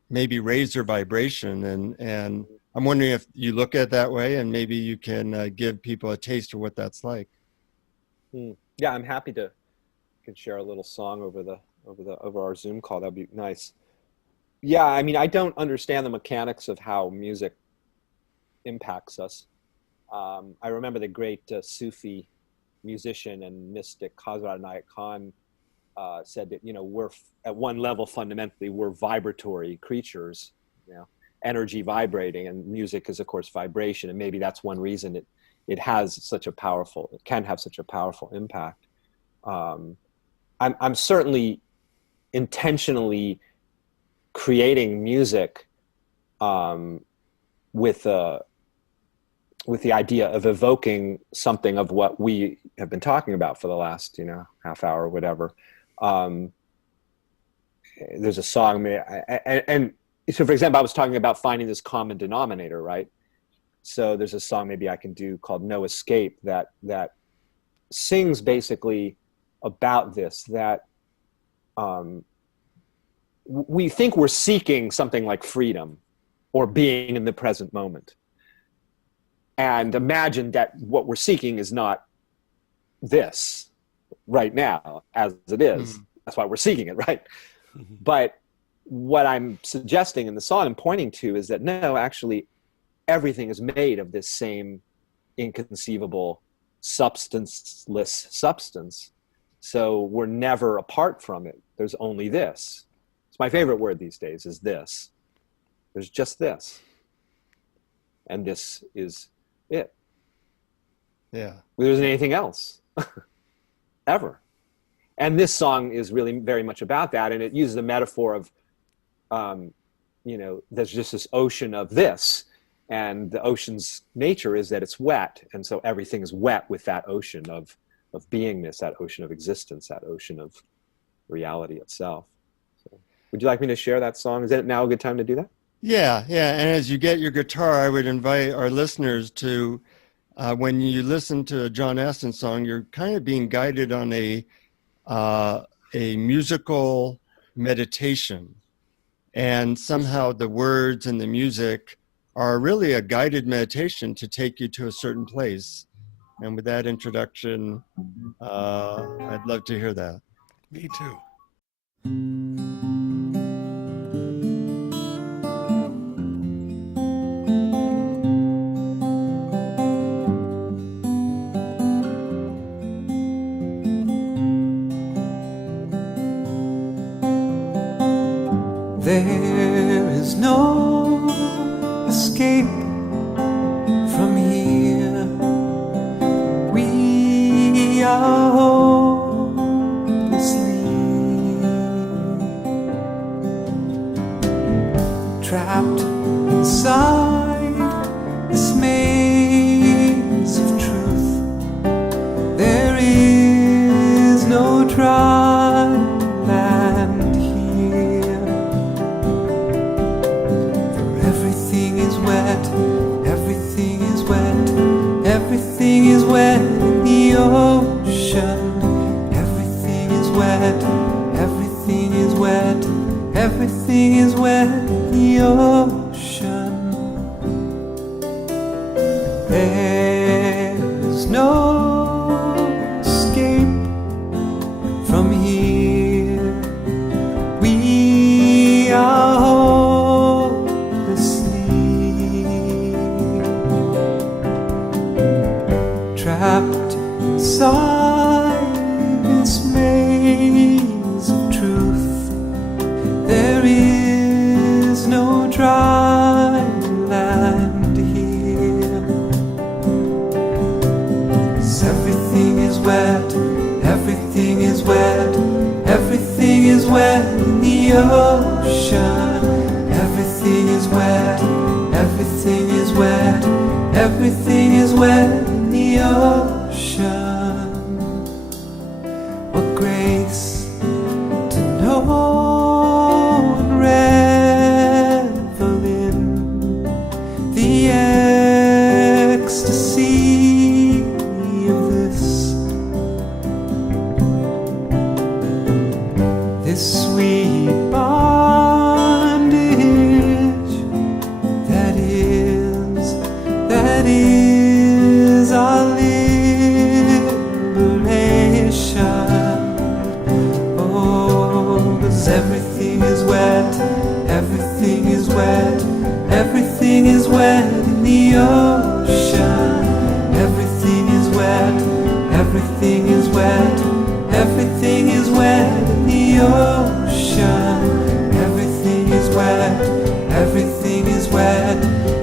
maybe raise their vibration. And I'm wondering if you look at it that way, and maybe you can give people a taste of what that's like. Yeah, I'm happy to share a little song over our Zoom call. That'd be nice. Yeah, I mean, I don't understand the mechanics of how music impacts us. I remember the great Sufi musician and mystic Khazra Inayat Khan said that, we're at one level, fundamentally, we're vibratory creatures, energy vibrating, and music is, of course, vibration. And maybe that's one reason it can have such a powerful impact. I'm certainly intentionally creating music with the idea of evoking something of what we have been talking about for the last, half hour or whatever. There's a song, and so, for example, I was talking about finding this common denominator, right? So there's a song maybe I can do called "No Escape" that sings basically about this, that we think we're seeking something like freedom or being in the present moment, and imagine that what we're seeking is not this right now as it is. That's why we're seeking it, right? But what I'm suggesting in the song and pointing to is that no, actually, everything is made of this same inconceivable substanceless substance. So we're never apart from it. There's only this. It's my favorite word these days, is this. There's just this. And this is it. Yeah. There isn't anything else. Ever. And this song is really very much about that. And it uses the metaphor of, there's just this ocean of this. And the ocean's nature is that it's wet, and so everything is wet with that ocean of beingness, that ocean of existence, that ocean of reality itself. So, would you like me to share that song? Is it now a good time to do that? Yeah, yeah. And as you get your guitar, I would invite our listeners to, when you listen to a John Astin song, you're kind of being guided on a musical meditation. And somehow the words and the music are really a guided meditation to take you to a certain place. And with that introduction, I'd love to hear that. Me too. There is no escape from here. We are hopelessly trapped inside this maze of truth. There is no dry land here. Everything is wet, everything is wet, everything is wet in the ocean. Everything is wet, everything is wet, everything is wet in the ocean. There is no escape from here. We are trapped inside this maze of truth. There is no dry land here. 'Cause everything is wet, everything is wet, everything is wet in the ocean. Everything is wet, everything is wet, everything is wet in the ocean. What grace to know and revel in the ecstasy of this sweet bondage that is our liberation. Oh, 'cause everything is wet, everything is wet, everything is wet in the ocean. Everything is wet, everything is wet, everything is wet in the ocean. Everything is wet, everything is wet,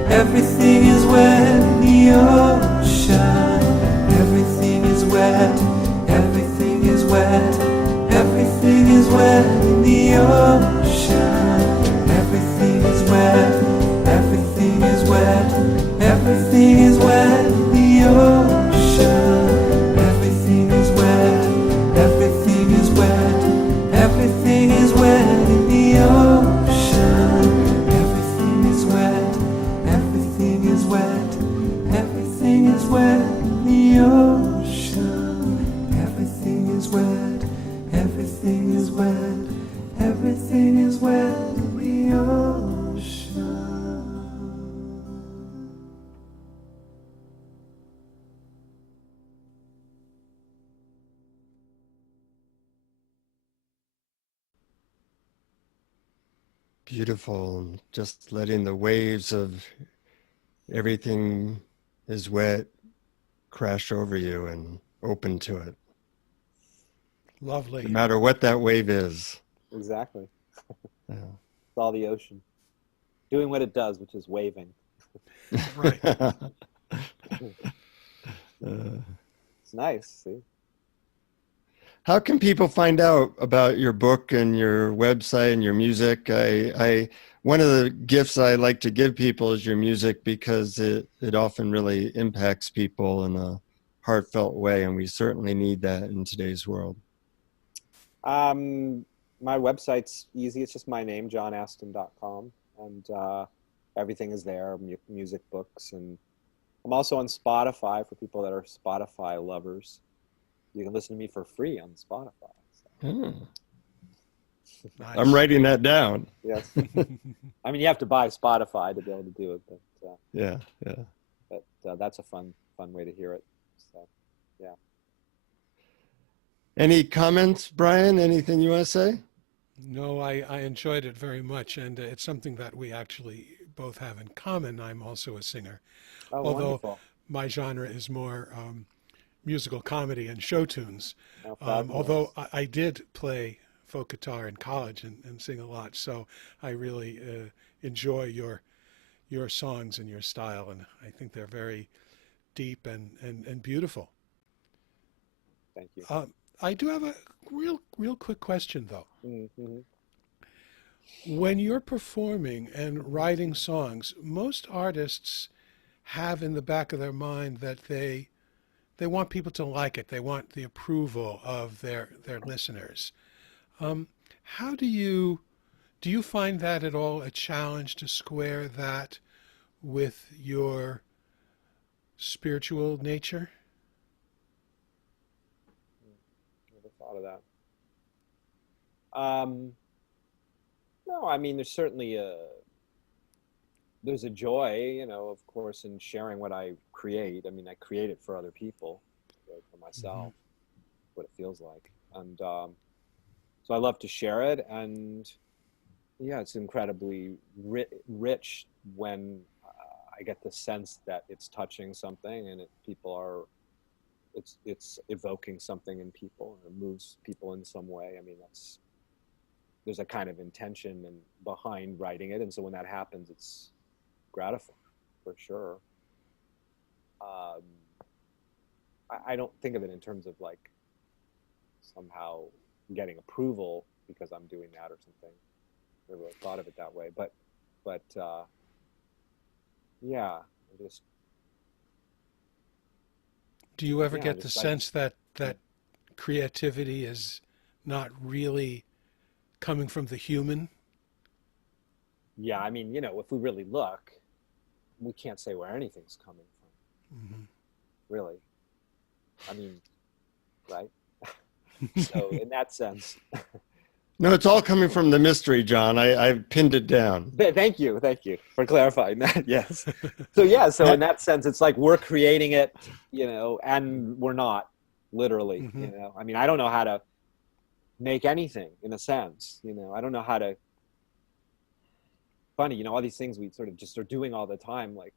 everything is wet in the ocean. Everything is wet, everything is wet, everything is wet in the ocean. Everything is wet, everything is wet, everything is wet in the ocean. Everything is wet, everything is wet, everything is wet in the ocean. Everything is wet, everything is wet, everything is wet in the ocean. Everything is wet, everything is wet, everything is wet in the ocean. Beautiful. Just letting the waves of everything is wet crash over you and open to it, Lovely. no matter what that wave is. Exactly. Yeah. It's all the ocean doing what it does, which is waving. Right. It's nice. See? How can people find out about your book and your website and your music? I one of the gifts I like to give people is your music, because it often really impacts people in a heartfelt way, and we certainly need that in today's world. My website's easy. It's just my name, johnastin.com, and everything is there, music, books, and I'm also on Spotify for people that are Spotify lovers. You can listen to me for free on Spotify. So. Nice. I'm writing that down. Yes. I mean, you have to buy Spotify to be able to do it, but Yeah. but that's a fun way to hear it. So, yeah. Any comments, Brian? Anything you want to say? No, I enjoyed it very much, and it's something that we actually both have in common. I'm also a singer, Oh, although wonderful. my genre is more musical comedy and show tunes. Oh, fabulous. Although I did play folk guitar in college and sing a lot, so I really enjoy your songs and your style, and I think they're very deep and beautiful. Thank you. I do have a real quick question, though. Mm-hmm. When you're performing and writing songs, most artists have in the back of their mind that they want people to like it. They want the approval of their listeners. How do you find that at all a challenge to square that with your spiritual nature? Never thought of that. No, I mean, there's certainly there's a joy, of course, in sharing what I create. I mean, I create it for other people, for myself, what it feels like. And so I love to share it. And yeah, it's incredibly rich when I get the sense that it's touching something and it's evoking something in people, and it moves people in some way. I mean, there's a kind of intention behind writing it, and so when that happens, it's gratifying for sure. I don't think of it in terms of like somehow getting approval because I'm doing that or something. Never really thought of it that way, but yeah, I just. Do you ever Yeah, get the just sense that creativity is not really coming from the human? Yeah, I mean, if we really look, we can't say where anything's coming from. Mm-hmm. Really. I mean, right? So in that sense. No, it's all coming from the mystery, John. I've pinned it down. Thank you for clarifying that. Yes. So in that sense, it's like we're creating it, and we're not literally, I mean, I don't know how to make anything in a sense, I don't know how to, funny, all these things we sort of just are doing all the time, like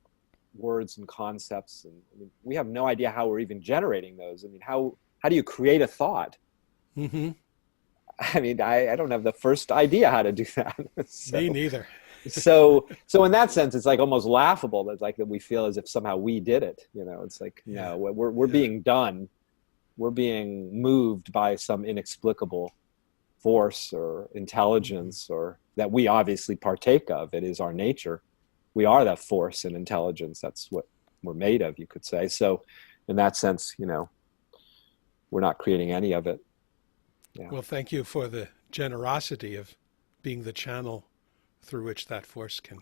words and concepts. And I mean, we have no idea how we're even generating those. I mean, how do you create a thought? Mm-hmm. I mean, I don't have the first idea how to do that. So, Me neither. so in that sense, it's like almost laughable that we feel as if somehow we did it. It's like, no, we're being done. We're being moved by some inexplicable force or intelligence, or that we obviously partake of. It is our nature. We are that force and intelligence. That's what we're made of, you could say. So in that sense, we're not creating any of it. Yeah. Well, thank you for the generosity of being the channel through which that force can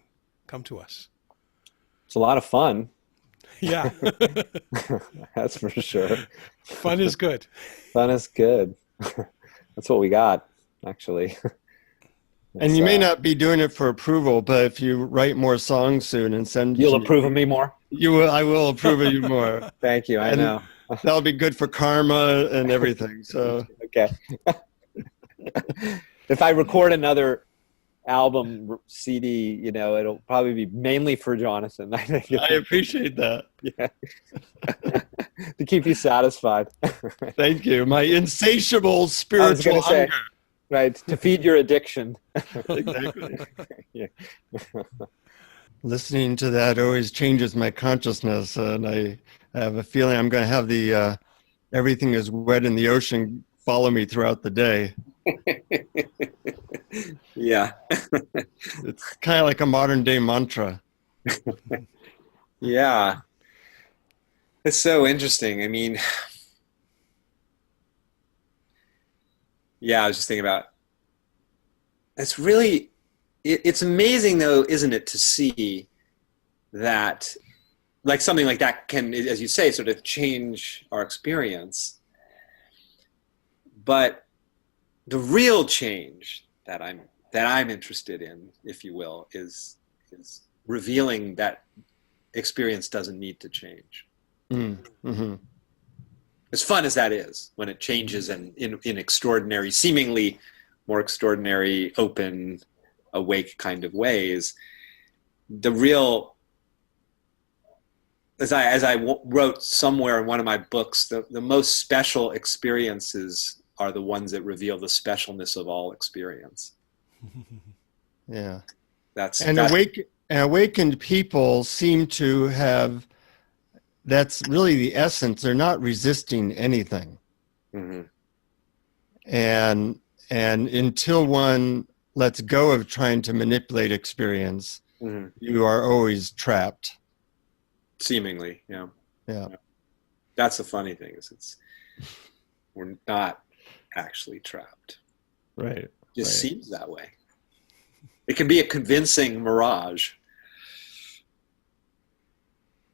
come to us. It's a lot of fun. Yeah. That's for sure. Fun is good. Fun is good. That's what we got, actually. And you may not be doing it for approval, but if you write more songs soon and send, you'll approve of me more. You will. I will approve of you more. Thank you. I know. That'll be good for karma and everything. So okay. If I record another album CD, it'll probably be mainly for Jonathan. I think. I appreciate that. Yeah. To keep you satisfied. Thank you. My insatiable spiritual hunger. Right, to feed your addiction. Exactly. Yeah. Listening to that always changes my consciousness, and I have a feeling I'm going to have the everything is wet in the ocean follow me throughout the day. Yeah. It's kind of like a modern day mantra. Yeah. It's so interesting. I mean, yeah, I was just thinking about, it's really, it's amazing though, isn't it, to see that like something like that can, as you say, sort of change our experience. But the real change that I'm interested in, if you will, is revealing that experience doesn't need to change. Mm-hmm. As fun as that is, when it changes and in extraordinary, seemingly more extraordinary, open, awake kind of ways, the real, as I wrote somewhere in one of my books, the most special experiences are the ones that reveal the specialness of all experience. Yeah. That's And awakened people seem to have, that's really the essence. They're not resisting anything. mm-hmm. And until one lets go of trying to manipulate experience, Mm-hmm. you are always trapped. Seemingly, yeah. Yeah. That's the funny thing, is we're not actually trapped. Right. It just right. seems that way. It can be a convincing mirage.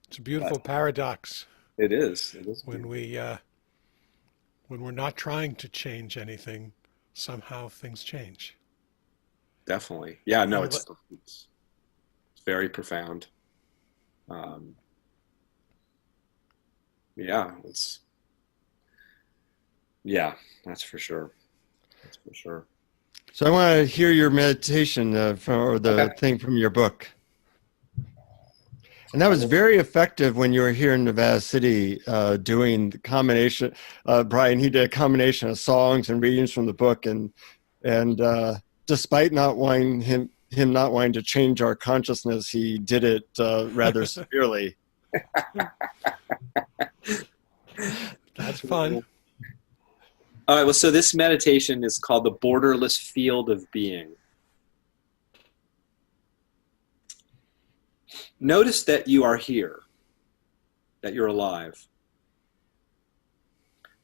It's a beautiful paradox It is. when when we're not trying to change anything, somehow things change. Definitely. Yeah, no, Yeah, it's very profound. Yeah, that's for sure. That's for sure. So I want to hear your meditation or the Okay. thing from your book. And that was very effective when you were here in Nevada City doing the combination. Brian, he did a combination of songs and readings from the book, and despite not wanting him not wanting to change our consciousness, he did it rather severely. That's fun. All right, well, so this meditation is called the Borderless Field of Being. Notice that you are here, that you're alive.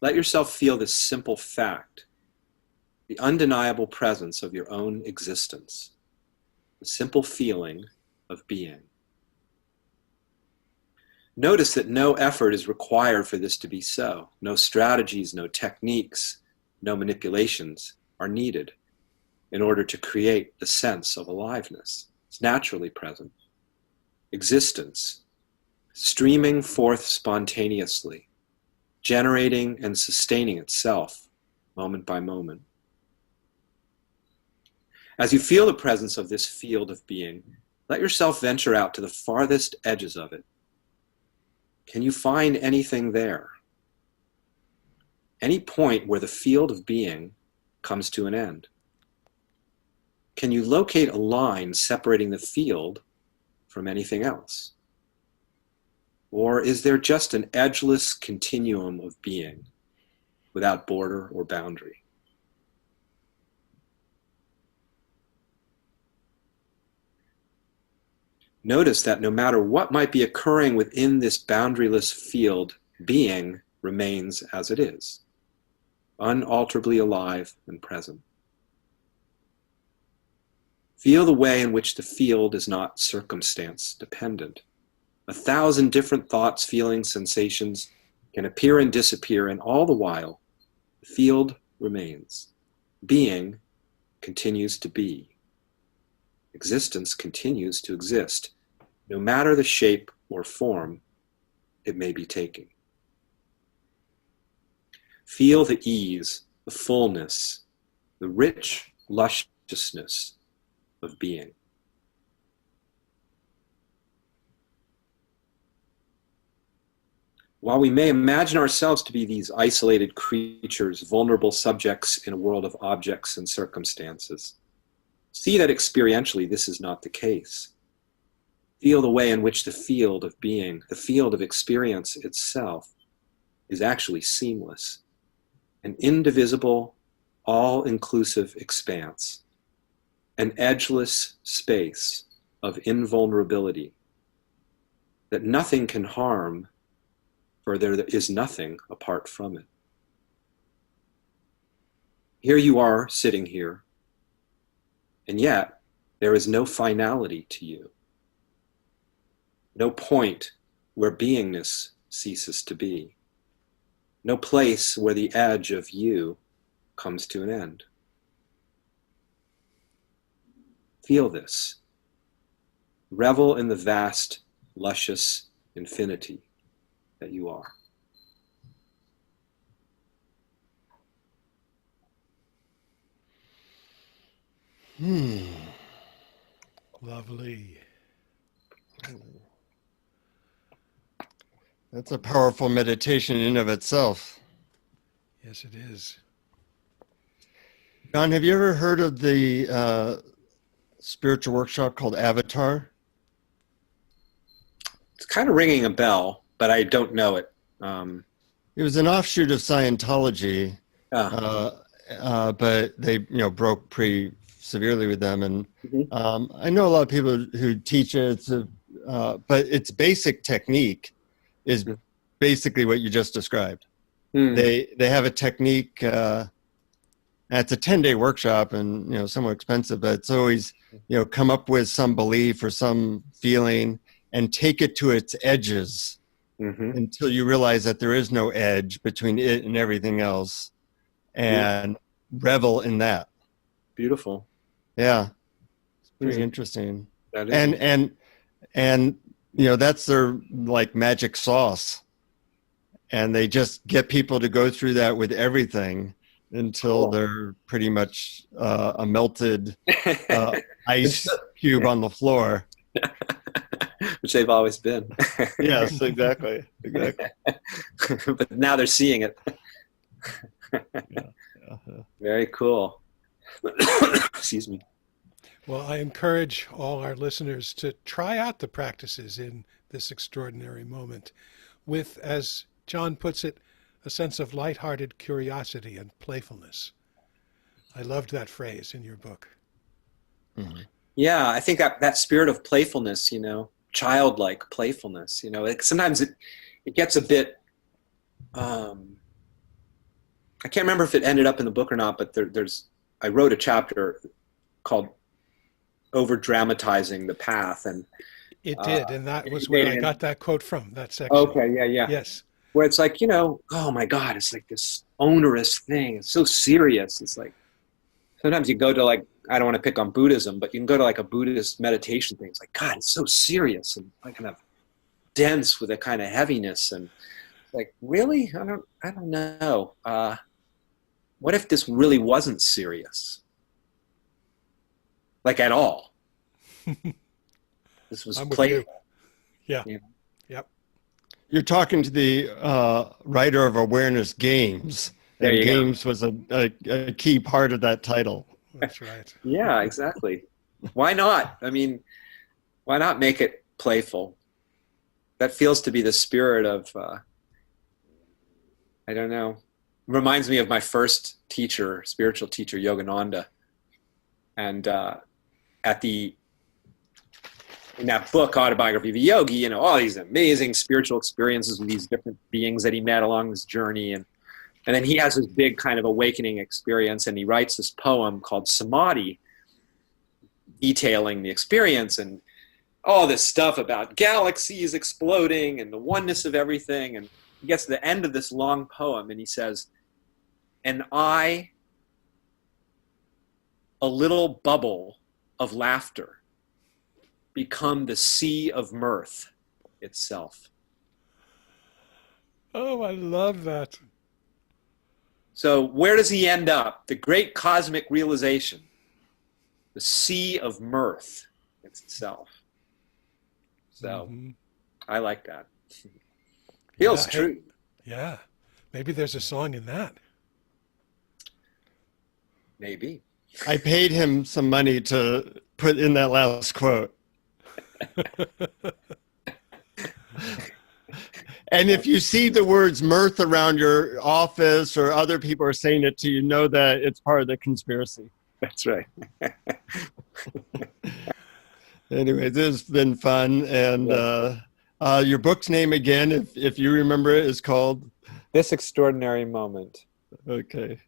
Let yourself feel this simple fact, the undeniable presence of your own existence, the simple feeling of being. Notice that no effort is required for this to be so. No strategies, no techniques, no manipulations are needed in order to create the sense of aliveness. It's naturally present. Existence, streaming forth spontaneously, generating and sustaining itself moment by moment. As you feel the presence of this field of being, let yourself venture out to the farthest edges of it. Can you find anything there? Any point where the field of being comes to an end? Can you locate a line separating the field from anything else? Or is there just an edgeless continuum of being without border or boundary? Notice that no matter what might be occurring within this boundaryless field, being remains as it is, unalterably alive and present. Feel the way in which the field is not circumstance dependent. 1,000 different thoughts, feelings, sensations can appear and disappear, and all the while, the field remains. Being continues to be. Existence continues to exist, no matter the shape or form it may be taking. Feel the ease, the fullness, the rich lusciousness of being. While we may imagine ourselves to be these isolated creatures, vulnerable subjects in a world of objects and circumstances, see that experientially this is not the case. Feel the way in which the field of being, the field of experience itself, is actually seamless, an indivisible, all-inclusive expanse, an edgeless space of invulnerability that nothing can harm, for there is nothing apart from it. Here you are sitting here, and yet there is no finality to you, no point where beingness ceases to be, no place where the edge of you comes to an end. Feel this. Revel in the vast, luscious infinity that you are. Lovely. That's a powerful meditation in of itself. Yes, it is. John, have you ever heard of the spiritual workshop called Avatar? It's kind of ringing a bell, but I don't know it. It was an offshoot of Scientology, but they broke pretty severely with them. And I know a lot of people who teach it, but its basic technique is basically what you just described. They have a technique. It's a 10-day workshop, and somewhat expensive, but it's always come up with some belief or some feeling and take it to its edges until you realize that there is no edge between it and everything else, and revel in that. Beautiful. Yeah, it's pretty interesting. That is and that's their like magic sauce, and they just get people to go through that with everything until they're pretty much a melted ice cube on the floor. Which they've always been. Yes, exactly. But now they're seeing it. Very cool. Excuse me. Well, I encourage all our listeners to try out the practices in this extraordinary moment with, as John puts it, a sense of lighthearted curiosity and playfulness. I loved that phrase in your book. Yeah, I think that spirit of playfulness, childlike playfulness, sometimes it gets a bit, I can't remember if it ended up in the book or not, but I wrote a chapter called Over Dramatizing the Path. And it did, and that was where I got that quote from, that section. Okay, yeah. Yes. Where it's like, oh my God, it's like this onerous thing. It's so serious. It's like, sometimes you go to like, I don't want to pick on Buddhism, but you can go to like a Buddhist meditation thing. It's like, God, it's so serious and like kind of dense with a kind of heaviness. And like, really? I don't know. What if this really wasn't serious? Like at all? This was playful. Yeah. Yep. You're talking to the writer of Awareness Games. And Games was a key part of that title. That's right. Yeah, exactly. Why not? I mean, why not make it playful? That feels to be the spirit of, I don't know, reminds me of my first teacher, spiritual teacher, Yogananda. And in that book, Autobiography of a Yogi, all these amazing spiritual experiences with these different beings that he met along this journey. And then he has this big kind of awakening experience, and he writes this poem called Samadhi, detailing the experience and all this stuff about galaxies exploding and the oneness of everything. And he gets to the end of this long poem, and he says, "And I, a little bubble of laughter, become the sea of mirth itself." Oh, I love that. So where does he end up? The great cosmic realization, the sea of mirth itself. So I like that. Feels true. Yeah. Maybe there's a song in that. Maybe. I paid him some money to put in that last quote. And if you see the words mirth around your office or other people are saying it to you, know that it's part of the conspiracy. That's right. Anyway, this has been fun. And Yes. your book's name again, if you remember it, is called? This Extraordinary Moment. Okay.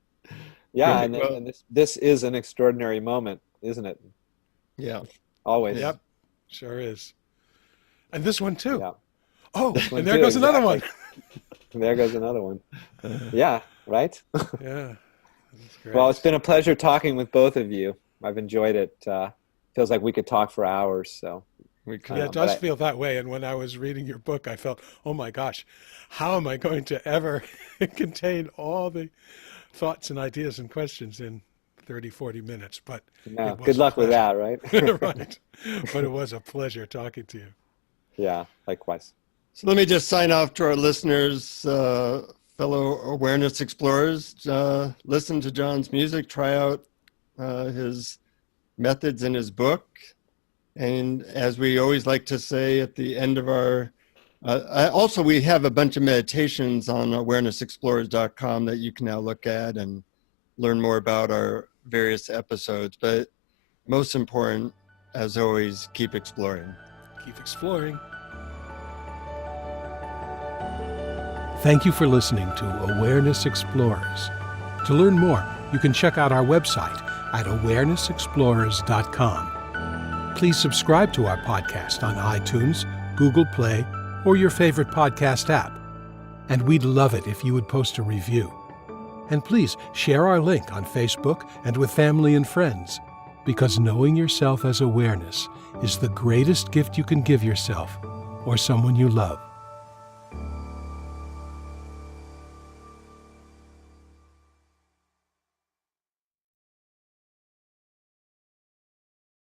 Yeah, Great. and, Well, and this is an extraordinary moment, isn't it? yeah. Always. Yep, sure is. And this one too. Yeah. Oh, This one and there too, goes another one. exactly. There goes another one. Yeah, right? Yeah, that's great. Well, it's been a pleasure talking with both of you. I've enjoyed it. Feels like we could talk for hours. So We could. Yeah, it does feel that way. And when I was reading your book, I felt, oh my gosh, how am I going to ever contain all the thoughts and ideas and questions in 30, 40 minutes? But yeah, it was good a luck with pleasure. that, right? Right. But it was a pleasure talking to you. Yeah, likewise. So let me just sign off to our listeners, fellow awareness explorers. Listen to John's music, try out his methods in his book. And as we always like to say at the end of our, also we have a bunch of meditations on awarenessexplorers.com that you can now look at and learn more about our various episodes. But most important, as always, keep exploring. Keep exploring. Thank you for listening to Awareness Explorers. To learn more, you can check out our website at awarenessexplorers.com. Please subscribe to our podcast on iTunes, Google Play, or your favorite podcast app. And we'd love it if you would post a review. And please share our link on Facebook and with family and friends, because knowing yourself as awareness is the greatest gift you can give yourself or someone you love.